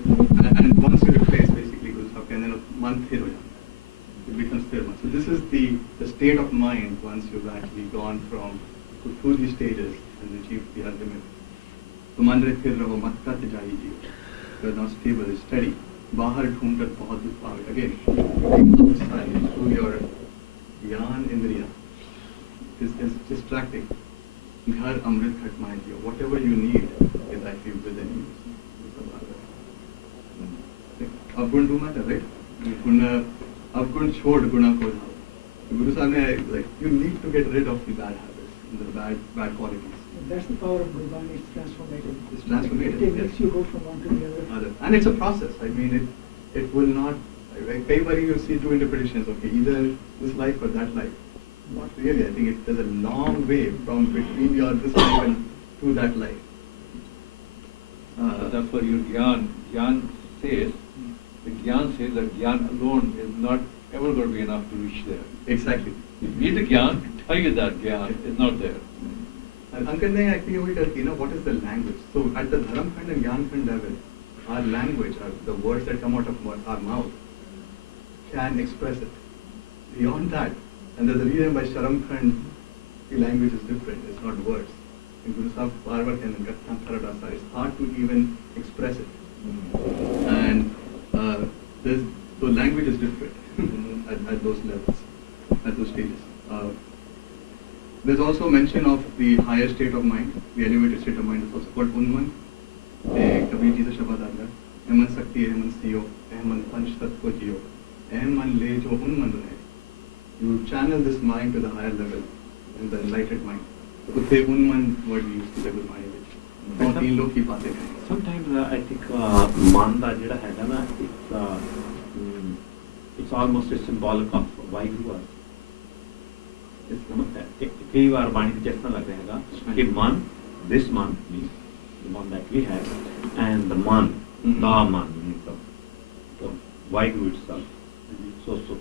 and once you replace basically Guru and then a month here, it becomes Tirma. So this is the state of mind once you've actually gone through these stages and achieved the ultimate. So mandre phir raho mat kat jahi ji. You're not stable, it's steady. Bahar dhund kar bahut dukh paawe. Again, outside through your Gyan Indriya is distracting. Ghar Amrit Khatmai Jiyo. Whatever you need is actually within you. Avgun do matter, right? Avgun chhod guna ko dhao. Guru Sahib ne, like, you need to get rid of the bad habits and the bad qualities. That's the power of Gurbani, it's transformative. It's transformative. It makes you go from one to the other. And it's a process. I mean, it will not. Everybody you see two interpretations. Okay, either this life or that life. Not really. I think there's a long way from between your this life and to that life. For your Gyan says, the Gyan says that Gyan alone is not ever going to be enough to reach there. Exactly. You need the Gyan to tell you that Gyan is not there. And Ankar ne actually what is the language? So at the Saram Khand and Gyan Khand level, our language, the words that come out of our mouth, can express it. Beyond that, and there's a reason why Saram Khand, the language is different, it's not words. In Guru Sahib Parvat and Gattam Paradasa, it's hard to even express it. And so language is different at those levels, at those stages. There's also mention of the higher state of mind, the elevated state of mind is also called Unman. Kabir ji se shabad aata hai, Eman Sakti, Eman Siyo, Eman Panch Tattva Jiyo, Eman Le Jo Unman Rahe. You channel this mind to the higher level, in the enlightened mind. So Utte Unman word we use to level mind. Sometimes I think man da jehda hai na, it's almost a symbolic of Vaheguru. कई बार वाणी जैसा लग रहेगा कि मन, this man means the one that we have, and the man, the man means the Vaheguru itself. So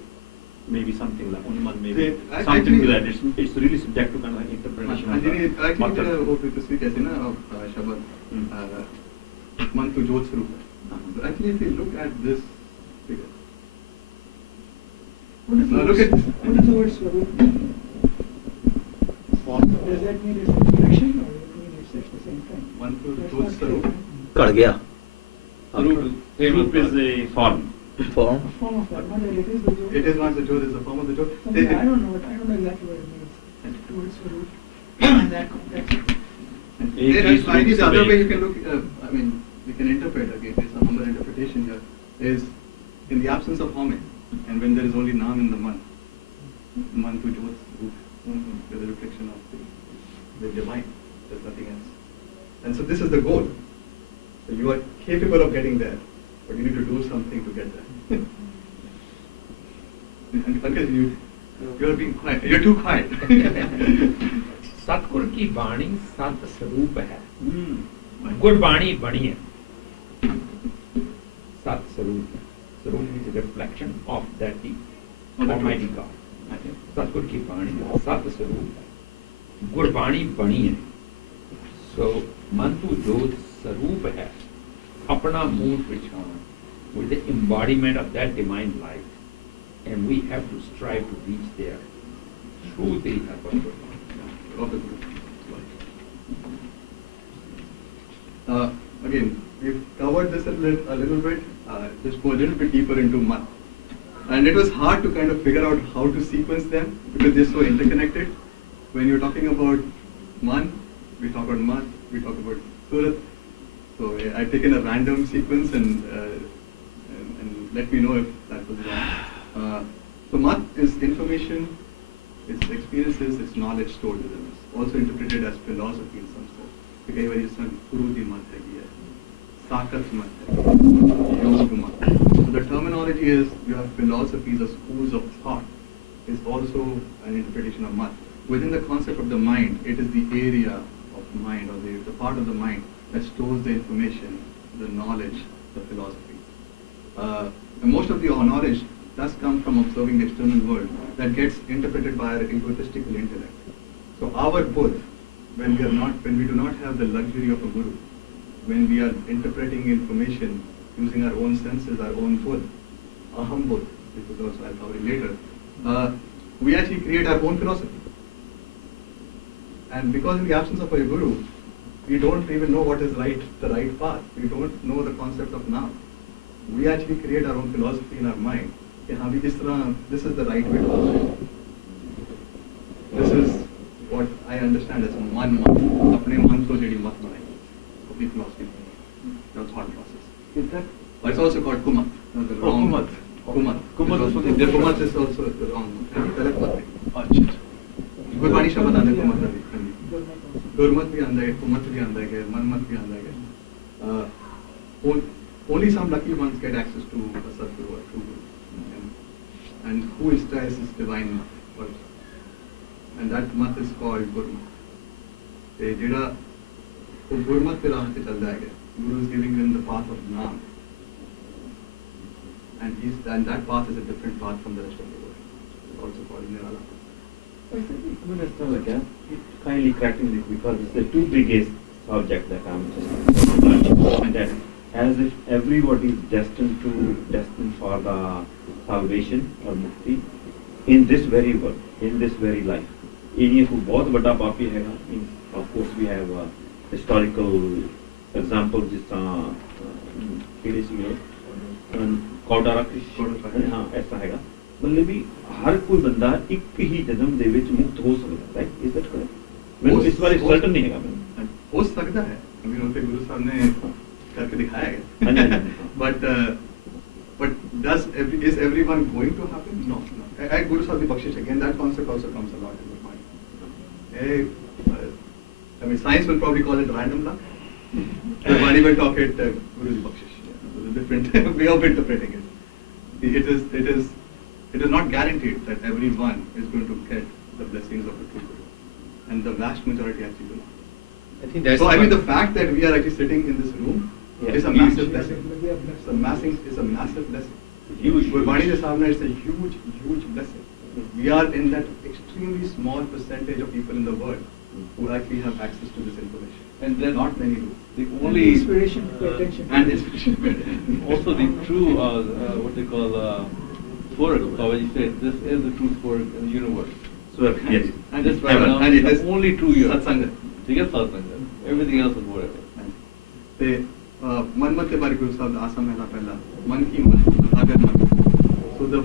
maybe something like Unman, maybe something like that. It's really subject to kind of like interpretation. Actually, वो किसी कहते हैं ना शब्द मन तो जोत स्वरूप है. Actually, if you look at this figure, What is the word Swarup? Does that mean it's a reflection or does it mean it's the same thing? मन तो जोत स्वरूप. कट गया. Swarup is a form. Form. A form of that one, it is the Jyot. It is not the Jyot, it's the form of the Jyot. I don't know exactly what it means. The word Swarup in that context. Maybe the other way you can look, I mean, you can interpret again, there's some other interpretation here, is in the absence of Home, and when there is only Naam in the Man to Jyot, there's a reflection of the divine, there's nothing else. And so this is the goal. So you are capable of getting there, but you need to do something to get there. Pankaj, You're being quiet. You're too quiet. सतगुर की बाणी सत स्वरूप है गुरबाणी बणी है सत स्वरूप स्वरूप is a reflection of that Almighty God सतगुर की बाणी सत स्वरूप है गुरबाणी बणी है so मंतु जोत स्वरूप है अपना मूल पहचान with the embodiment of that divine light and we have to strive to reach there through the help of Guru. Again, we've covered this a little bit, just go a little bit deeper into Mat. And it was hard to kind of figure out how to sequence them because they're so interconnected. When you're talking about Man, we talk about Mat, we talk about Surat. So I've taken a random sequence and let me know if that was wrong. So Mat is information, it's experiences, it's knowledge stored within us. Also interpreted as philosophy in some sense. कई बार इसमें गुरुजी मत है, साकत मत है, योग मत. So the terminology is you have philosophies or schools of thought is also an interpretation of mat. Within the concept of the mind, it is the area of mind or the part of the mind that stores the information, the knowledge, the philosophy. And most of the knowledge does come from observing the external world that gets interpreted by our egotistical intellect. So our Budh, when we do not have the luxury of a guru, when we are interpreting information using our own senses, our own Budh, aham Budh, which is also I'll cover it later, we actually create our own philosophy. And because in the absence of a guru, we don't even know what is the right path. We don't know the concept of now. We actually create our own philosophy in our mind. This is the right way to operate. This is what I understand as man. Apne man ko jedi mat banai. Apni philosophy. That's thought process. Is that? But it's also called kumat. Kumat. Kumat is also the wrong. Galat Gurbani शब्द आंदा है कुमत भी गुरमत भी आंदा है कुमत भी आंदा है मनमत भी आंदा है only some lucky ones get access to a Sadguru or true Guru and who inspires this divine mat and that mat is called Gurmat ਤੇ ਜਿਹੜਾ ਉਹ ਗੁਰਮਤ ਤੇ ਰਾਹ ਤੇ ਚੱਲਦਾ ਹੈ Guru is giving them the path of Naam and that path is a different path from the rest of the world it's also called Nirala. Kindly correcting this because it's the two biggest subject that I'm just touching. And that as if everybody is destined for the salvation or mukti in this very world, in this very life. India who बहुत बड़ा पापी है means of course we have historical examples जिस तरह किसी से कौटारा कृष्ण हाँ ऐसा हैगा मतलब भी हर कोई बंदा एक ही जन्म दे विच मुक्त हो सकता है इज दैट करेक्ट मैं इस बारे सर्टेन नहीं है मैं हो सकता है अभी उनके गुरु साहब ने करके दिखाया है but is everyone going to happen no guru sahib di bakshish again that concept also comes a lot in the mind I mean science will probably call it random luck everybody will talk it guru di bakshish a different way of interpreting it is not guaranteed that everyone is going to get the blessings of the true Guru. And the vast majority actually do not. I think that's so I mean the fact that we are actually sitting in this room is a massive blessing. It's a massive blessing. Gurbani Sahib is a huge blessing. We are in that extremely small percentage of people in the world who actually have access to this information. And then not many do. The only inspiration to pay attention. And inspiration. Also the true what they call Swarg, how you say this is the true Swarg in the universe. Swarg, yes. And this right now, and it is the only true year. Satsanga. You get Satsanga. Everything else is whatever. ते मनमत के बारे गुरु साहब आसा महला पहला मन की मत अगर मन so the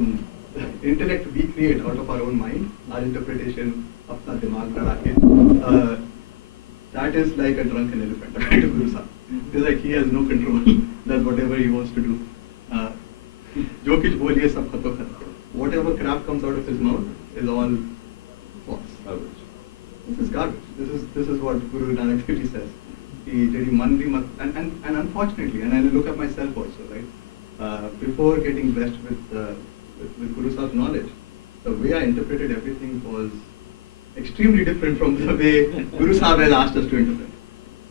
intellect we create out of our own mind our interpretation अपना दिमाग लड़ा के that is like a drunken elephant according to Guru Sahib it's like he has no control does whatever he wants to do जो कुछ बोलिए सब खत्म खत्म whatever crap comes out of his mouth is all false garbage this is garbage this is what Guru Nanak Devji says and unfortunately and I look at myself also right before getting blessed with Guru Sahib's knowledge the way I interpreted everything was extremely different from the way Guru Sahib has asked us to interpret.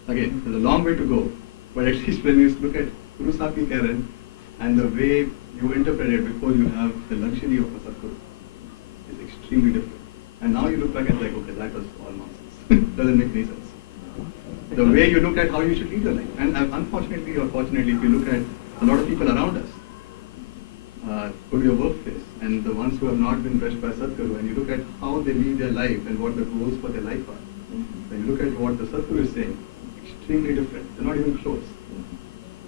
Again, there's a long way to go, but at least when you look at Guru Sahib ki Karen and the way you interpret it before you have the luxury of a Sadguru is extremely different. And now you look back and like, okay, that was all nonsense. Doesn't make any sense. The way you look at how you should lead your life. And unfortunately or fortunately, if you look at a lot of people around us, go to your workplace, and the ones who have not been blessed by Sadguru, and you look at how they lead their life and what the goals for their life are, when you look at what the Sadguru is saying, extremely different. They're not even close.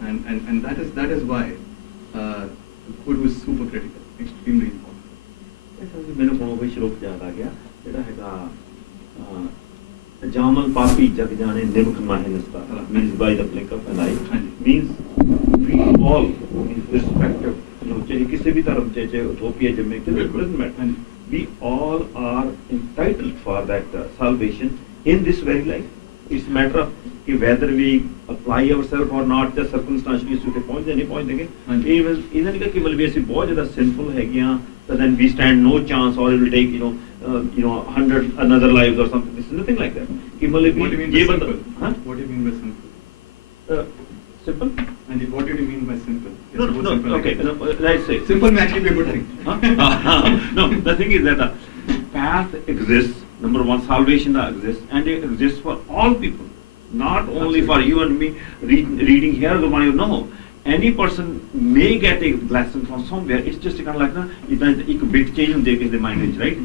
And that is why the Guru is super critical, extremely important. ਮੈਨੂੰ ਕੋਲੋਂ ਕੋਈ ਸ਼ਲੋਕ ਯਾਦ ਆ ਗਿਆ ਜਿਹੜਾ ਹੈਗਾ ਜਾਮਲ ਪਾਪੀ ਜਗ ਜਾਣੇ ਨਿਮਕ ਮਾਹੇ ਨਸਤਾਰਾ means by the blink of an eye means we all irrespective ਚਾਹੇ ਕਿਸੇ ਵੀ ਧਰਮ ਚ ਚਾਹੇ ਉਥੋਪੀਆ ਜੰਮੇ ਕਿਸੇ doesn't matter we all are entitled for that salvation in this very life. It's a matter of whether we apply ourselves or not, just circumstantially ਅਸੀਂ ਉੱਥੇ ਪਹੁੰਚਦੇ ਨਹੀਂ ਪਹੁੰਚਦੇ ਇਹਨਾਂ ਨਹੀਂ ਕਿ ਵੀ ਅਸੀਂ ਬਹੁਤ ਜ਼ਿਆਦਾ sinful ਹੈਗੇ ਆ then we stand no chance or it will take 100 another lives or something. This is nothing like that. What do you mean by simple? Huh? What do you mean by simple? Simple? And what do you mean by simple? No, simple okay. Let's say simple may actually be a good thing. No, the thing is that the path exists. Number one, salvation exists, and it exists for all people, not only for you and me. Reading here, Gurmani, no. Any person may get a lesson from somewhere. It's just kind of like a bit change in the mind, right?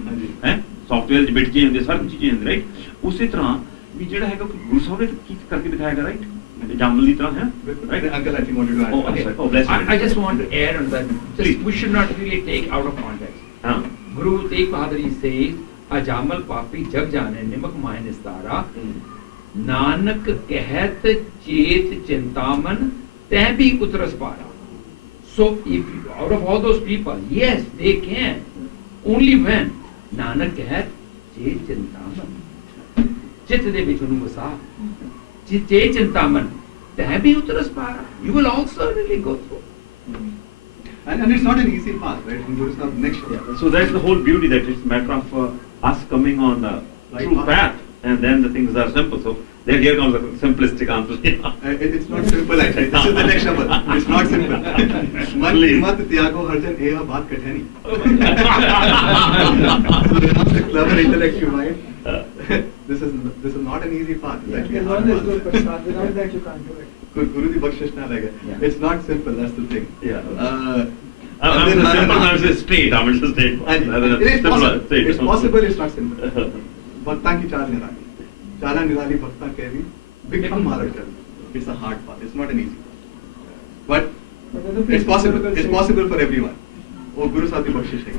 Software bit change in the certain change, right? उसी तरह भी जेड़ा है गुरु साहब ने करके दिखाएगा, right? जामली तरह है, right? Uncle, I think wanted to add. Oh, bless you. I just want to add on that. Just, we should not really take out of context. Guru Tegh Bahadur says, "Ajamal papi jag jane nimak mahe nistara, Nanak kahat chet chintaman." Bhi utras para. So if out of all those people, yes, they can. Only when Nanak kahat che chintaman. Chit de vich unu vasa. Che chintaman. Bhi utras para. You will also really go through. And it's not an easy path, right? Guru Sahib next year. So that's the whole beauty, that it's a matter of us coming on the true path, and then the things are simple. So then here comes the simplistic answer. It's not simple actually. This is the next level. It's not simple. Man mat tyago harjan eha baat kathani. So that's the clever intellectual mind. This is not an easy path. It's always good, but without that you can't do it. Guru di bakshish na lage. It's not simple. That's the thing. I'm just straight. It's possible. It's not simple. Bhakta ki char nirali. Chala nirali bhakta kevi. Become marad karna. It's a hard path. It's not an easy path. But it's possible. It's possible for everyone. Oh, Guru Sahib ki bakshish hai.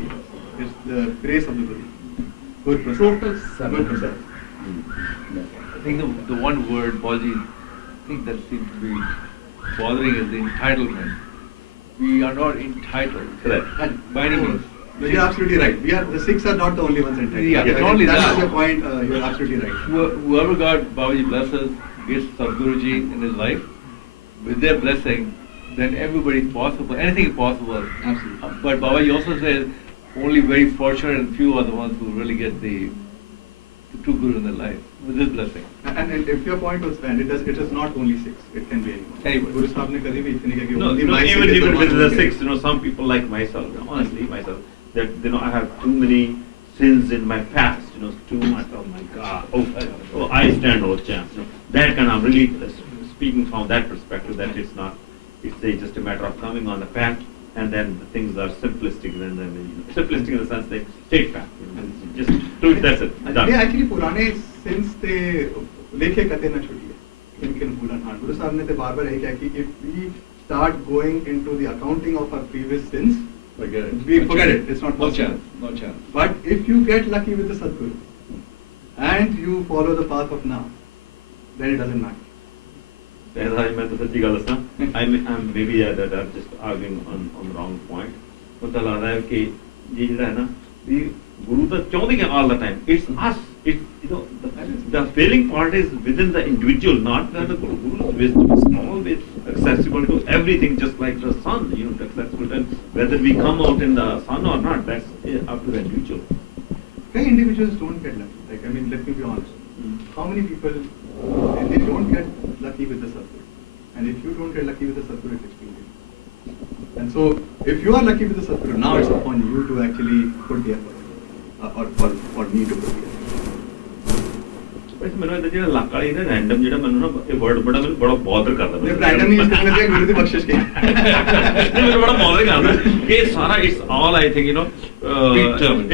It's the grace of the Guru. Good Total surrender. I think the one word, Baji, I think that seems to be bothering is the entitlement. We are not entitled. Correct. By any means. You're absolutely right. The Sikhs are not the only ones entitled. Yeah, it's only that's that. your point. You're absolutely right. Whoever God, Babaji blesses, gets Sadguruji in his life, with their blessing, then everybody is possible. Anything is possible. Absolutely. But Babaji also says only very fortunate and few are the ones who really get the true Guru in their life with this blessing. And if your point was valid, it is not only Sikhs. It can be anyone. Anyway. Guru Sahib ne kabhi bhi itni kya No, even with the Sikhs, some people like myself, honestly, that I have too many sins in my past, too much. Oh my God! Oh, I stand no chance. That kind of really speaking from that perspective, that it's not. It's just a matter of coming on the path, and then the things are simplistic. Simplistic in the sense they state path. Just do it. That's it. Done. Yeah, actually, purane sins te lekhe kate na chhodiye. Inkin bhulan. Guru Sahib ne te baar baar kya ki if we start going into the accounting of our previous sins, Forget it. Forget it. It's not possible. No chance. But if you get lucky with the Sadguru and you follow the path of now, then it doesn't matter. मैं तो सच्ची गल दसा I'm maybe just arguing on the wrong point. पता लग रहा है कि ये जो है ना ये गुरु तो चाहते हैं all the time. It's us. The failing part is within the individual, not that the Guru's wisdom is always accessible to everything, just like the sun, accessible to Whether we come out in the sun or not, that's up to the individual. Many individuals don't get lucky. Like, I mean, let me be honest. How many people, they don't get lucky with the Satguru? And if you don't get lucky with the Satguru, it's extremely difficult. And so, if you are lucky with the Satguru, now it's upon you to actually put the effort, or need to put the effort. वैसे मैंने ਜਿਹੜਾ ਲੱਕ ਵਾਲੀ ਨਾ random ਜਿਹੜਾ ਮੈਨੂੰ ਨਾ ਇਹ word ਬੜਾ ਮੈਨੂੰ ਬੜਾ ਬੌਦਰ ਕਰਦਾ मैं रैंडम यूज करने से गुरु की बख्शिश की ਮੈਨੂੰ ਬੜਾ ਬੌਦਰ ਕਰਦਾ ਕਿ ਇਹ ਸਾਰਾ it's all I think you نو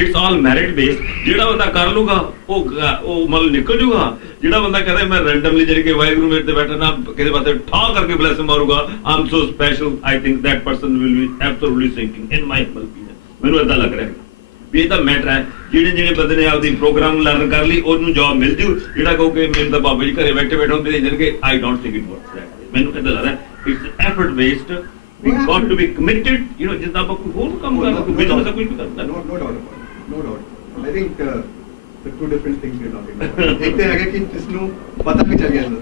it's all merit based ਜਿਹੜਾ ਬੰਦਾ ਕਰ ਲੂਗਾ ਉਹ ਮਤਲਬ ਨਿਕਲ ਜੂਗਾ ਜਿਹੜਾ ਬੰਦਾ ਕਹਿੰਦਾ ਮੈਂ ਰੈਂਡਮਲੀ ਜਿਹੜੀ ਕਿ ਵਾਹਿਗੁਰੂ ਮੇਰੇ ਤੇ ਬੈਠਾ ਨਾ ਕਿਸੇ ਪਾਸੇ ਠਾ ਕਰਕੇ ਬਲੈਸ ਮਾਰੂਗਾ ਆਮ so special I think that person will be absolutely sinking in my opinion ਮੈਨੂੰ ਇਦਾਂ ਲੱਗ ਰਿਹਾ ਵੀ ਇਹ ਤਾਂ ਮੈਟਰ ਹੈ ਜਿਹੜੇ ਬੰਦੇ ਨੇ ਆਪਦੀ ਪ੍ਰੋਗਰਾਮ ਲਰਨ ਕਰ ਲਈ ਉਹਨੂੰ ਜੌਬ ਮਿਲ ਜੂ ਜਿਹੜਾ ਕਹੂਗੇ ਮੈਨੂੰ ਤਾਂ ਬਾਬਾ ਜੀ ਘਰੇ ਬੈਠੇ ਹੁੰਦੇ ਨੇ ਜਾਨਕੇ I don't think it works that ਮੈਨੂੰ ਇਦਾਂ ਲੱਗਦਾ it's effort based we got to be committed ਜਿੱਦਾਂ ਆਪਾਂ ਕੋਈ ਹੋਰ ਕੰਮ ਕਰਦਾ ਕੋਈ ਬਿਜ਼ਨਸ ਦਾ ਕੁਝ ਵੀ ਕਰਦਾ no doubt I think the two different things we're talking about ਇੱਕ ਤਾਂ ਹੈਗਾ ਕਿ ਜਿਸ ਨੂੰ ਪਤਾ ਵੀ ਚੱਲ ਗਿਆ ਹੁੰਦਾ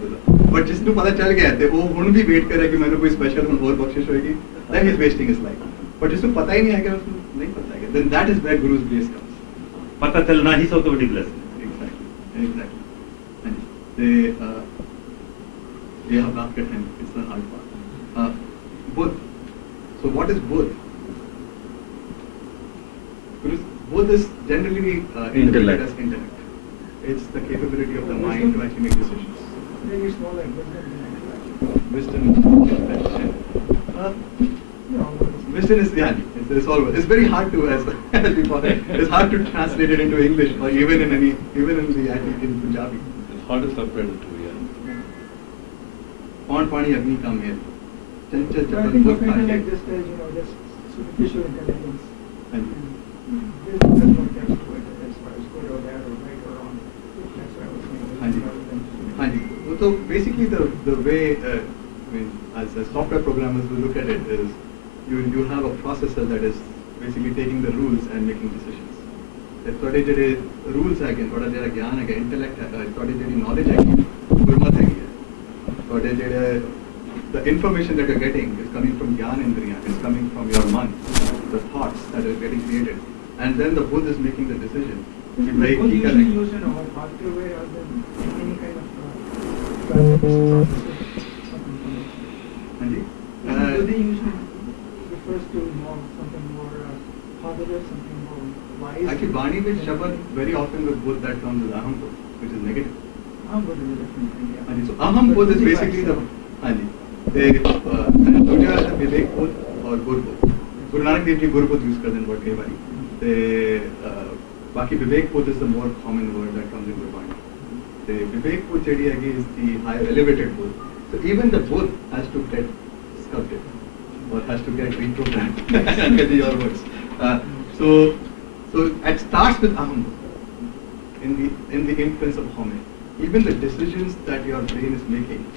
ਬਟ ਜਿਸ ਨੂੰ ਪਤਾ ਚੱਲ ਗਿਆ ਤੇ ਉਹ ਹੁਣ ਵੀ ਵੇਟ ਕਰ ਰਿਹਾ ਕਿ ਮੈਨੂੰ ਕੋਈ ਸਪੈਸ਼ਲ ਹੁਣ ਹੋਰ ਬਖਸ਼ਿਸ਼ ਹੋਏਗੀ then he is wasting his life but ਜਿਸ ਨੂੰ ਪਤਾ ਹੀ ਨਹੀਂ ਹੈਗਾ ਉਸ ਨੂੰ ਨਹੀਂ ਪਤਾ ਹੈਗਾ then that is where Guru's grace comes ਪਤਾ ਚੱਲਣਾ ਹੀ ਸਭ ਤੋਂ ਵੱਡੀ ਬਲੈਸਿੰਗ exactly ਤੇ we have back at hand it's the hard part Budh so what is Budh Budh is generally interpreted as intellect it's the capability of the mind to actually make decisions Maybe it's more like wisdom wisdom is it's all it's very hard to as we call it it's hard to translate it into English or even in in Punjabi It's hard to separate the two, yeah. Pawn Pani Agni ka mel Chanchal So I Chapal think Budh of Khate intellect just as, just superficial intelligence. And There's no depth to it as far as good or bad or right or wrong. That's what I was saying. Hanji. Hanji. So basically the way I mean as software programmers will look at it is you have a processor that is basically taking the rules and making decisions. ਤੁਹਾਡੇ ਜਿਹੜੇ rules ਹੈਗੇ ਤੁਹਾਡਾ ਜਿਹੜਾ ਗਿਆਨ ਹੈਗਾ intellect ਹੈ ਤੁਹਾਡੀ ਜਿਹੜੀ knowledge ਹੈਗੀ ਗੁਰਮਤਿ ਹੈਗੀ ਹੈ ਤੁਹਾਡੇ ਜਿਹੜੇ the information that you're getting is coming from Gyan Indriya, it's coming from your mind, the thoughts that are getting created. And then the Buddha is making the decision. Buddha usually used in a more positive way rather than any kind of Anji? Buddha usually refers to something more positive, something more wise. Actually, Bani with Shabad, very often with Buddha that comes with Aham Buddha, which is negative. Aham Buddha is a different thing, yeah. Anji, so Aham Buddha is basically the Anji. दूजा विवेक बोध और गुरु बोध गुरु नानक देव जी गुरु बोध use करते हैं word कई बारी ते बाकी विवेक बोध is the more common word that comes in Gurbani ते विवेक बोध जेडी हैगी is the higher elevated both so even the both has to get sculpted or has to get reprogrammed get your words so it starts with aham in the influence of home even the decisions that your brain is making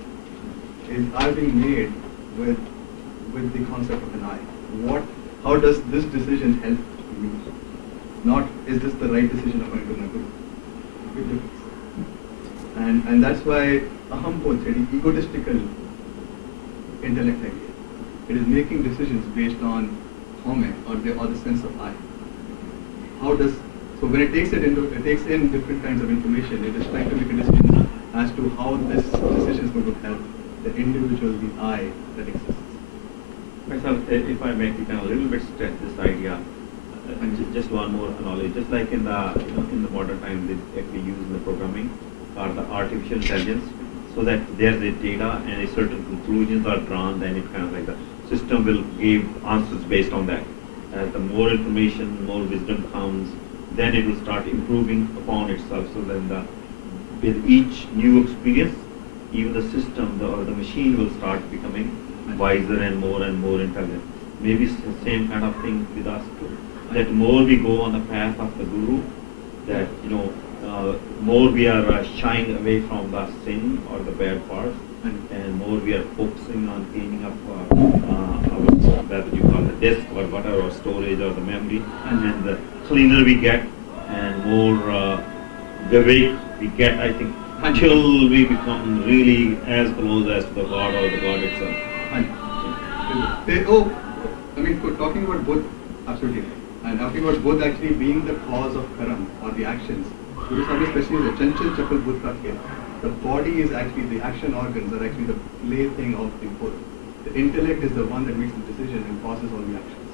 are being made with the concept of an I. How does this decision help you? Not is this the right decision according to my Guru? Big difference. And that's why aham bodh, egotistical intellect idea. It is making decisions based on home or the sense of I. So when it takes in different kinds of information, it is trying to make a decision as to how this decision is going to help the individual, the I that exists. Myself, if I may, can a little bit stretch this idea, and just one more analogy. Just like in the in the modern time, we use in the programming or the artificial intelligence, so that there's a data and a certain conclusions are drawn, then it kind of like the system will give answers based on that. As the more information, more wisdom comes, then it will start improving upon itself. So then with each new experience, even the system or the machine will start becoming wiser and more intelligent. Maybe it's the same kind of thing with us too. That more we go on the path of the Guru, that more we are shying away from the sin or the bad parts, and more we are focusing on cleaning up our whether you call the disk or whatever, or storage or the memory, and then the cleaner we get and more vivek we get, I think. Until we become really as close as to the God or the God itself. I mean, talking about both, absolutely. And talking about both actually being the cause of karam or the actions. Guru Sahib especially the chanchal chapal budh ka khel. The body is actually, the action organs are actually the plaything of the budh. The intellect is the one that makes the decision and causes all the actions.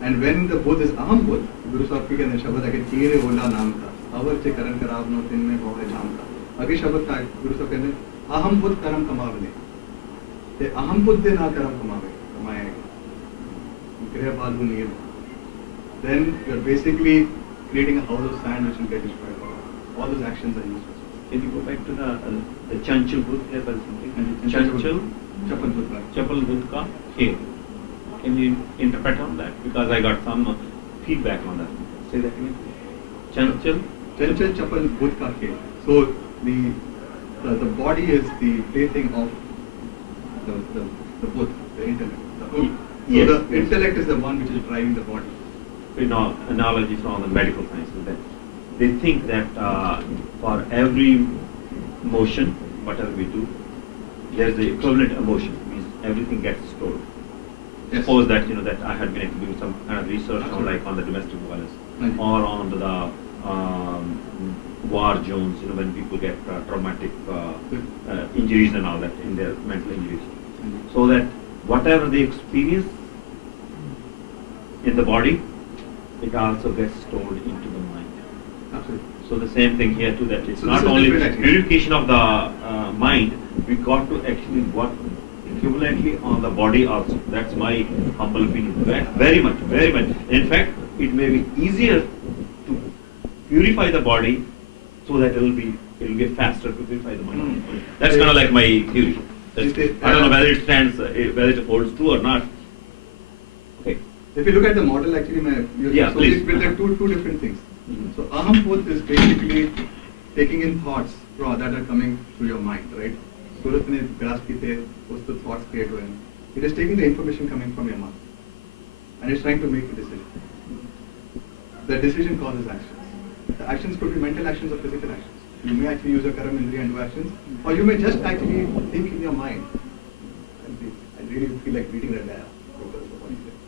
And when the budh is aham budh, Guru Sahib ke andar shabad aake tere bola naam tha, avar che karan karav no tin mein bahut jam tha. Age shabad ka Guru Sahib ke andar aham budh karam kamavne. Te aham budh de na karam kamayega. Kriya balu nir. Then you are basically creating a house of sand which will get destroyed. All those actions are useless. Can you go back to the chanchal budh here or something? Chanchal chapal budh ka khel. Can you interpret on that? Because I got some feedback on that. Say that again. Chanchal chapal budh ka khel. So the body is the plaything of the budh, the intellect. So Yes. the intellect is the one which is driving the body. Analogy from the medical sciences that they think that for every motion, whatever we do, there's the equivalent emotion, means everything gets stored. Yes. Suppose that that I had been doing some kind of research on the domestic violence or on the war zones, when people get traumatic injuries and all that in their mental injuries, so that whatever they experience in the body, it also gets stored into the mind. Absolutely. So the same thing here too, that it's So not this is only different actually. purification of the mind, we got to actually work equivalently on the body also. That's my humble opinion. Very much, very much. In fact, it may be easier to purify the body so that it will be faster to purify the mind. That's kind of like my theory. I don't know whether it stands, whether it holds true or not. Okay. If you look at the model, actually, please. there are two different things. So aham budh is basically taking in thoughts that are coming through your mind, right? Surat ne grass ki the, the thoughts create hue. It is taking the information coming from your mind, and it's trying to make a decision. The decision causes actions. The actions could be mental actions or physical actions. You may actually use your karam indriya and do actions, or you may just actually think in your mind. I really feel like reading that there.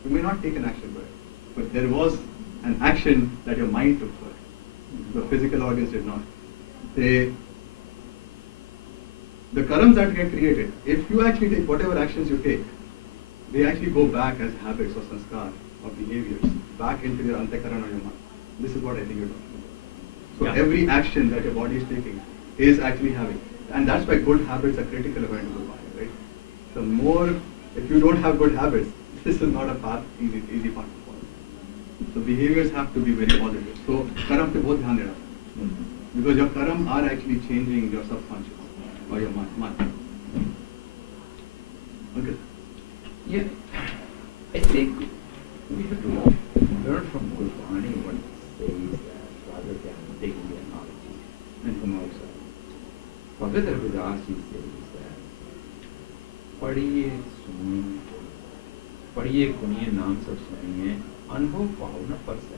You may not take an action for it, but there was an action that your mind took for it. The physical organs did not. The karams that get created, if you actually take whatever actions you take, they actually go back as habits or sanskar or behaviors, back into your antakaran or your mind. This is what I think you're talking about. So every action that your body is taking is actually having, and that's why good habits are critical according to Guruji, right? The more, if you don't have good habits, this is not a path, easy path to follow. So behaviors have to be very positive. So karam pe bahut dhyan dena, because your karam are actually changing your subconscious or your mind. Okay. Yeah, I think we have to learn from Gurbani what it says rather than taking the analogy and from outside. Bhagat Ravidas says that पढ़िए गुनिए नाम सब सुनिए अनुभव पाओ न पर से.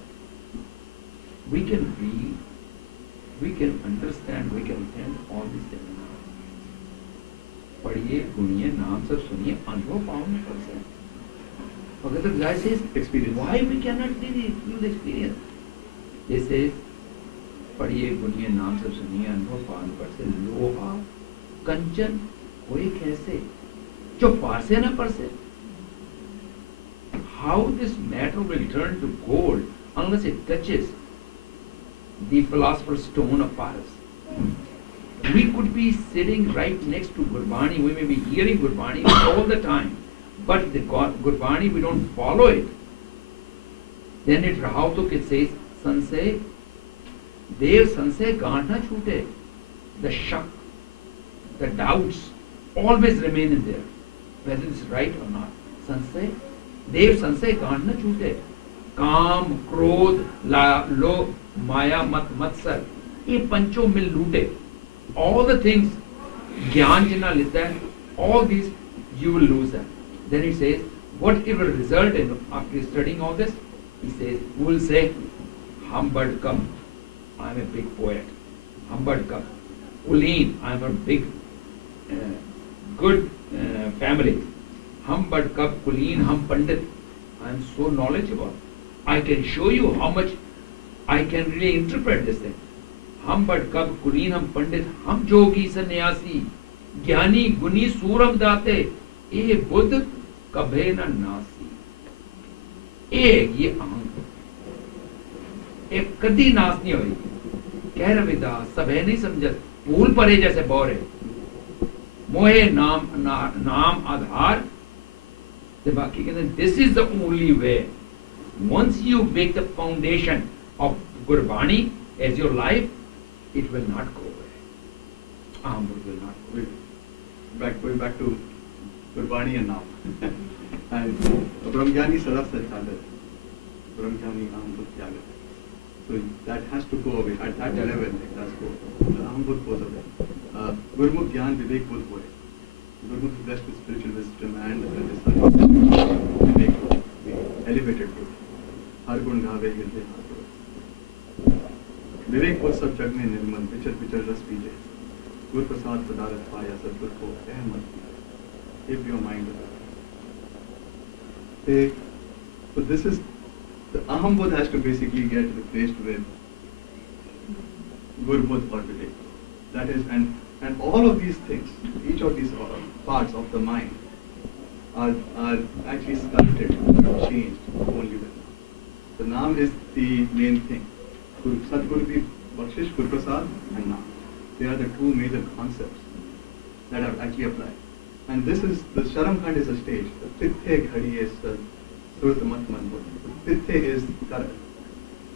We can read, we can understand, we can attend all these seminars. पढ़िए गुनिए नाम सब सुनिए अनुभव पाओ न पर से. Bhagat Ravidas says experience. Why we cannot do the experience? They says पढ़िए गुनिए नाम सब सुनिए अनुभव पाओ न पर से. लोहा कंचन कोई कैसे जो पार से न पर से. How this matter will turn to gold unless it touches the philosopher's stone of Paras. We could be sitting right next to Gurbani, we may be hearing Gurbani all the time, but the Gurbani, we don't follow it. Then it Rahavtuk, it says, Sansay, Dev Sansay Gandha Chute. The shak, the doubts always remain in there, whether it's right or not. Sansay, देव संशय गांठ न छूटे. काम क्रोध लोभ माया मत मत्सर ये पंचों मिल लूटे. All the things ज्ञान जितना लेता है, all these you will lose them. Then he says whatever result in after studying all this, he says who will say Humbard Cup, I am a big poet. Humbard Cup, Uleen, I am a big good family. हम बड़कप कुलीन हम पंडित I am so knowledgeable. I can show you how much I can really interpret this thing. हम बटकब कुलीन हम पंडित हम जोगी सन्यासी ज्ञानी गुनी सूरम दाते ए बुद्ध कभे न नासी एक ये अहंकार एक कदी नाश नहीं होगी कह रविदास सभे नहीं समझत भूल परे जैसे बोरे मोहे नाम आधार ते बाकी कहते this is the only way once you make the foundation of Gurbani as your life, it will not go away. Ahambud will not go away. Going back to Gurbani and now. And Brahmjani Saraf Satchadar. Brahmjani Ahambud Jagat. So that has to go away. At that level, it does go. The Ahambud goes away. Gurmukh Gyan Vivek Budh Hoye. Gurmukh is blessed with spiritual wisdom and Vivek Budh. Elevated Budh. हर गुण गावे हृदय हाथ विवेक को सब जग में निर्मल विचर विचर रस पीजे गुरु प्रसाद सदारत पाया सदगुर को Ahmad keep your mind so this is the Ahambud has to basically get replaced with Gurbudh or Vivek. That is, and all of these things, each of these parts of the mind are actually sculpted, changed only with the Naam is the main thing. Sadguru ki Bakshish, Guru Prasad and Naam. They are the two major concepts that are actually applied. And this is, the Saram Khand is a stage. The Tithai Ghariye Surat Mat Manbud. Tithai is Saram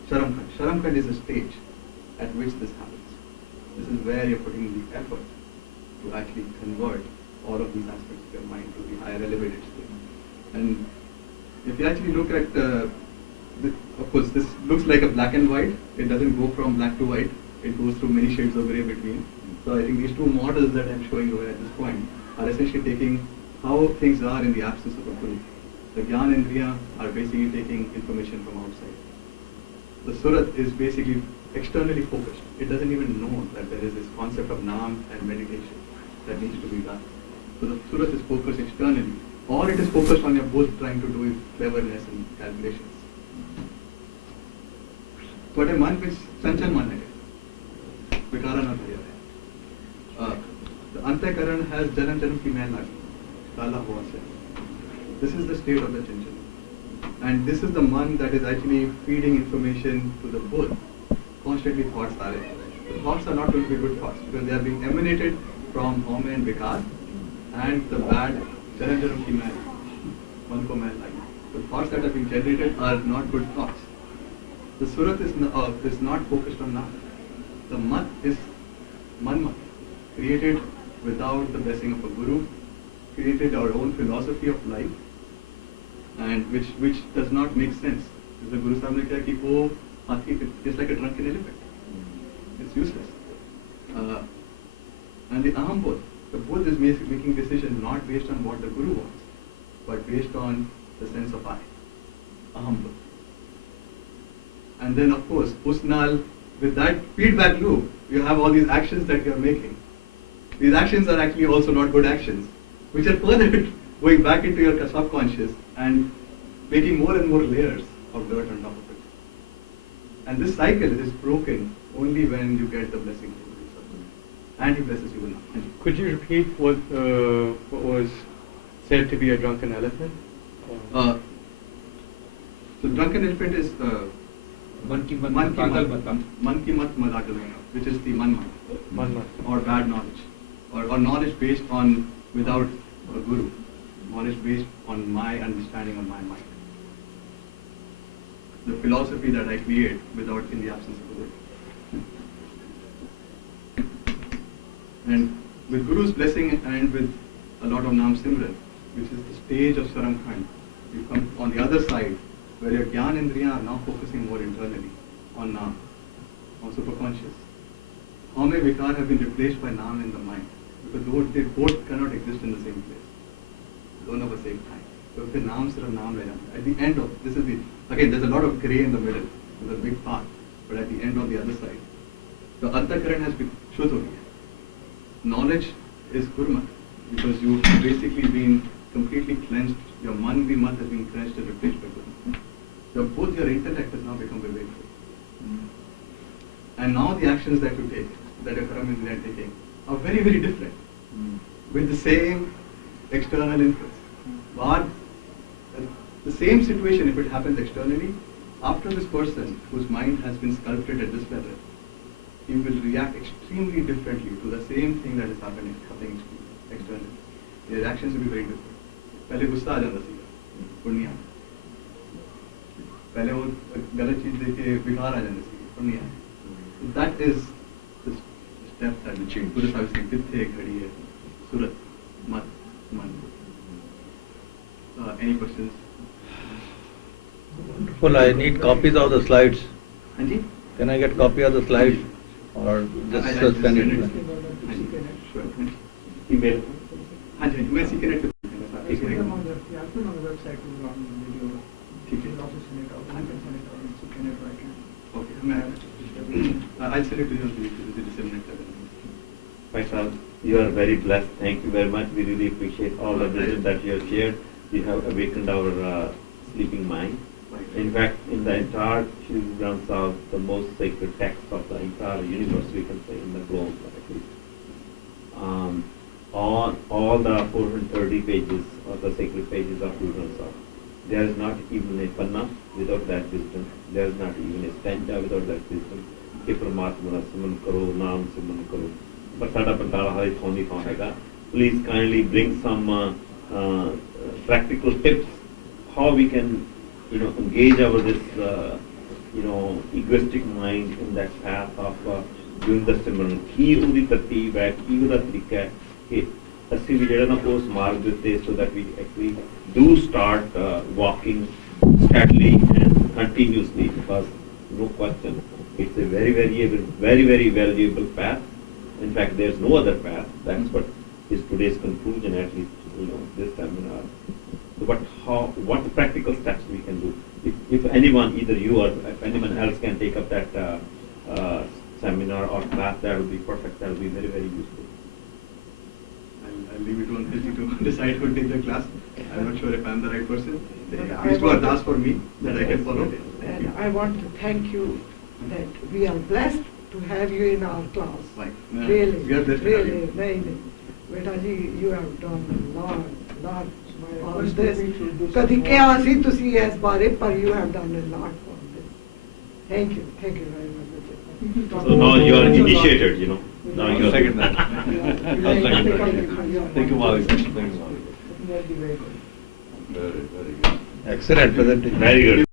Khand. Saram Khand is a stage at which this happens. This is where you're putting the effort to actually convert all of these aspects of your mind to the higher elevated state. And if you actually look at of course, this looks like a black and white. It doesn't go from black to white. It goes through many shades of grey between. So I think these two models that I'm showing over at this point are essentially taking how things are in the absence of a guru. The Gyan Indriya are basically taking information from outside. The Surat is basically externally focused. It doesn't even know that there is this concept of Naam and meditation that needs to be done. So the Surat is focused externally. Or it is focused on your both trying to do cleverness and calculations. But a man which Sanchal man hai, Vikara na bhaya hai. The Antakaran has Janam Janam ki mail lagi, Kala hua se. This is the state of the Chanchal. And this is the man that is actually feeding information to the Buddh. Constantly thoughts are there. The thoughts are not going to be good thoughts because they are being emanated from Home and Vichaar and the bad Janam Janam ki mail, man ko mail lagi. The thoughts that are being generated are not good thoughts. The Surat is not focused on Naam. The Mat is Manmat, created without the blessing of a Guru, created our own philosophy of life, and which does not make sense. The Guru Sahib ne kiya ki wo hathi is like a drunken elephant. It's useless. And the Ahambud, the Buddha is making decisions not based on what the Guru wants, but based on the sense of I. Ahambud. And then of course, Usnal, with that feedback loop, you have all these actions that you are making. These actions are actually also not good actions, which are further going back into your subconscious and making more and more layers of dirt on top of it. And this cycle is broken only when you get the blessing of the Guru. And he blesses you enough. Could you repeat what was said to be a drunken elephant? So drunken elephant is Man ki mat madakal, which is the manmat, or bad knowledge, or knowledge based on without a guru, knowledge based on my understanding of my mind, the philosophy that I create without in the absence of a guru. And with Guru's blessing and with a lot of Naam Simran, which is the stage of Saram Khand, you come on the other side, where your Gyan Indriya are now focusing more internally on Naam, on superconscious. Home and Vichaar have been replaced by Naam in the mind, because they both cannot exist in the same place, don't at the same time. So if the Naam sirf Naam hai, at the end of, this is the, again there's a lot of grey in the middle, there's a big path, but at the end on the other side, the Antakaran has been Shuddh ho gaya. Knowledge is Gurmat, because you've basically been completely cleansed. Your man bhi mat has been cleansed and replaced by Guru. Both your intellect has now become vivekful. And now the actions that you take, that a Saram Indriya is taking, are very, very different. With the same external influence. But the same situation, if it happens externally, after this person whose mind has been sculpted at this level, he will react extremely differently to the same thing that is happening externally. His actions will be very different. पहले गुस्सा आ जाता सीधा, पुण्य। पहले वो गलत चीज देखे विकार आ जाता सीधा, पुण्य। That is the step that will change. Guru Sahib saying, Tithai Ghariye Surat, man. Any questions? Wonderful. I need copies of the slides. Anji? Can I get copy of the slides or just send it? Sure. Email. Anji, मैं सीखने to. I put them on the website to on video. ठीक है. You can also send it out. I can send it out and scan it right now. Okay. I'll send it to you to the disseminator. Vichaar, you are very blessed. Thank you very much. We really appreciate all the wisdom that you have shared. You have awakened our sleeping mind. In fact, in the entire Shri Guru Granth Sahib, the most sacred text of the entire universe, we can say, in the globe at least. On all the 430 pages of the sacred pages of Guru Granth Sahib, there is not even a panna without that wisdom. There is not even a stanza without that wisdom. Ke Paramatma na siman karo, naam siman karo. But sada pantala hari thoni thonega. Please kindly bring some practical tips how we can, engage our this, egoistic mind in that path of doing the simran. Ki udi tarteeb hai, ki uda tarika hai कि अस्सी भी जड़ा ना कोस मार्ग देते so that we actually do start walking steadily and continuously, because no question it's a very very valuable path. In fact, there's no other path. That's what is today's conclusion, at least this seminar. But what practical steps we can do? If anyone, either you or if anyone else can take up that seminar or class, that would be perfect. That would be very useful. I'll leave it on Hilti to decide who will take the class. I'm not sure if I'm the right person. Please do ask for me that I can follow it. And I want to thank you that we are blessed to have you in our class. Right. Really, We are blessed to have you. really. Betaji, you have done a lot on Always this. we should do Kadi some kya si tusi is bare, par you have done a lot for this. Thank you very much. So now you are initiated, Now you are Second that. I'll second that. Thank you, Mali. Thank you, Mali. Very good. Very good. Excellent presentation. Very good.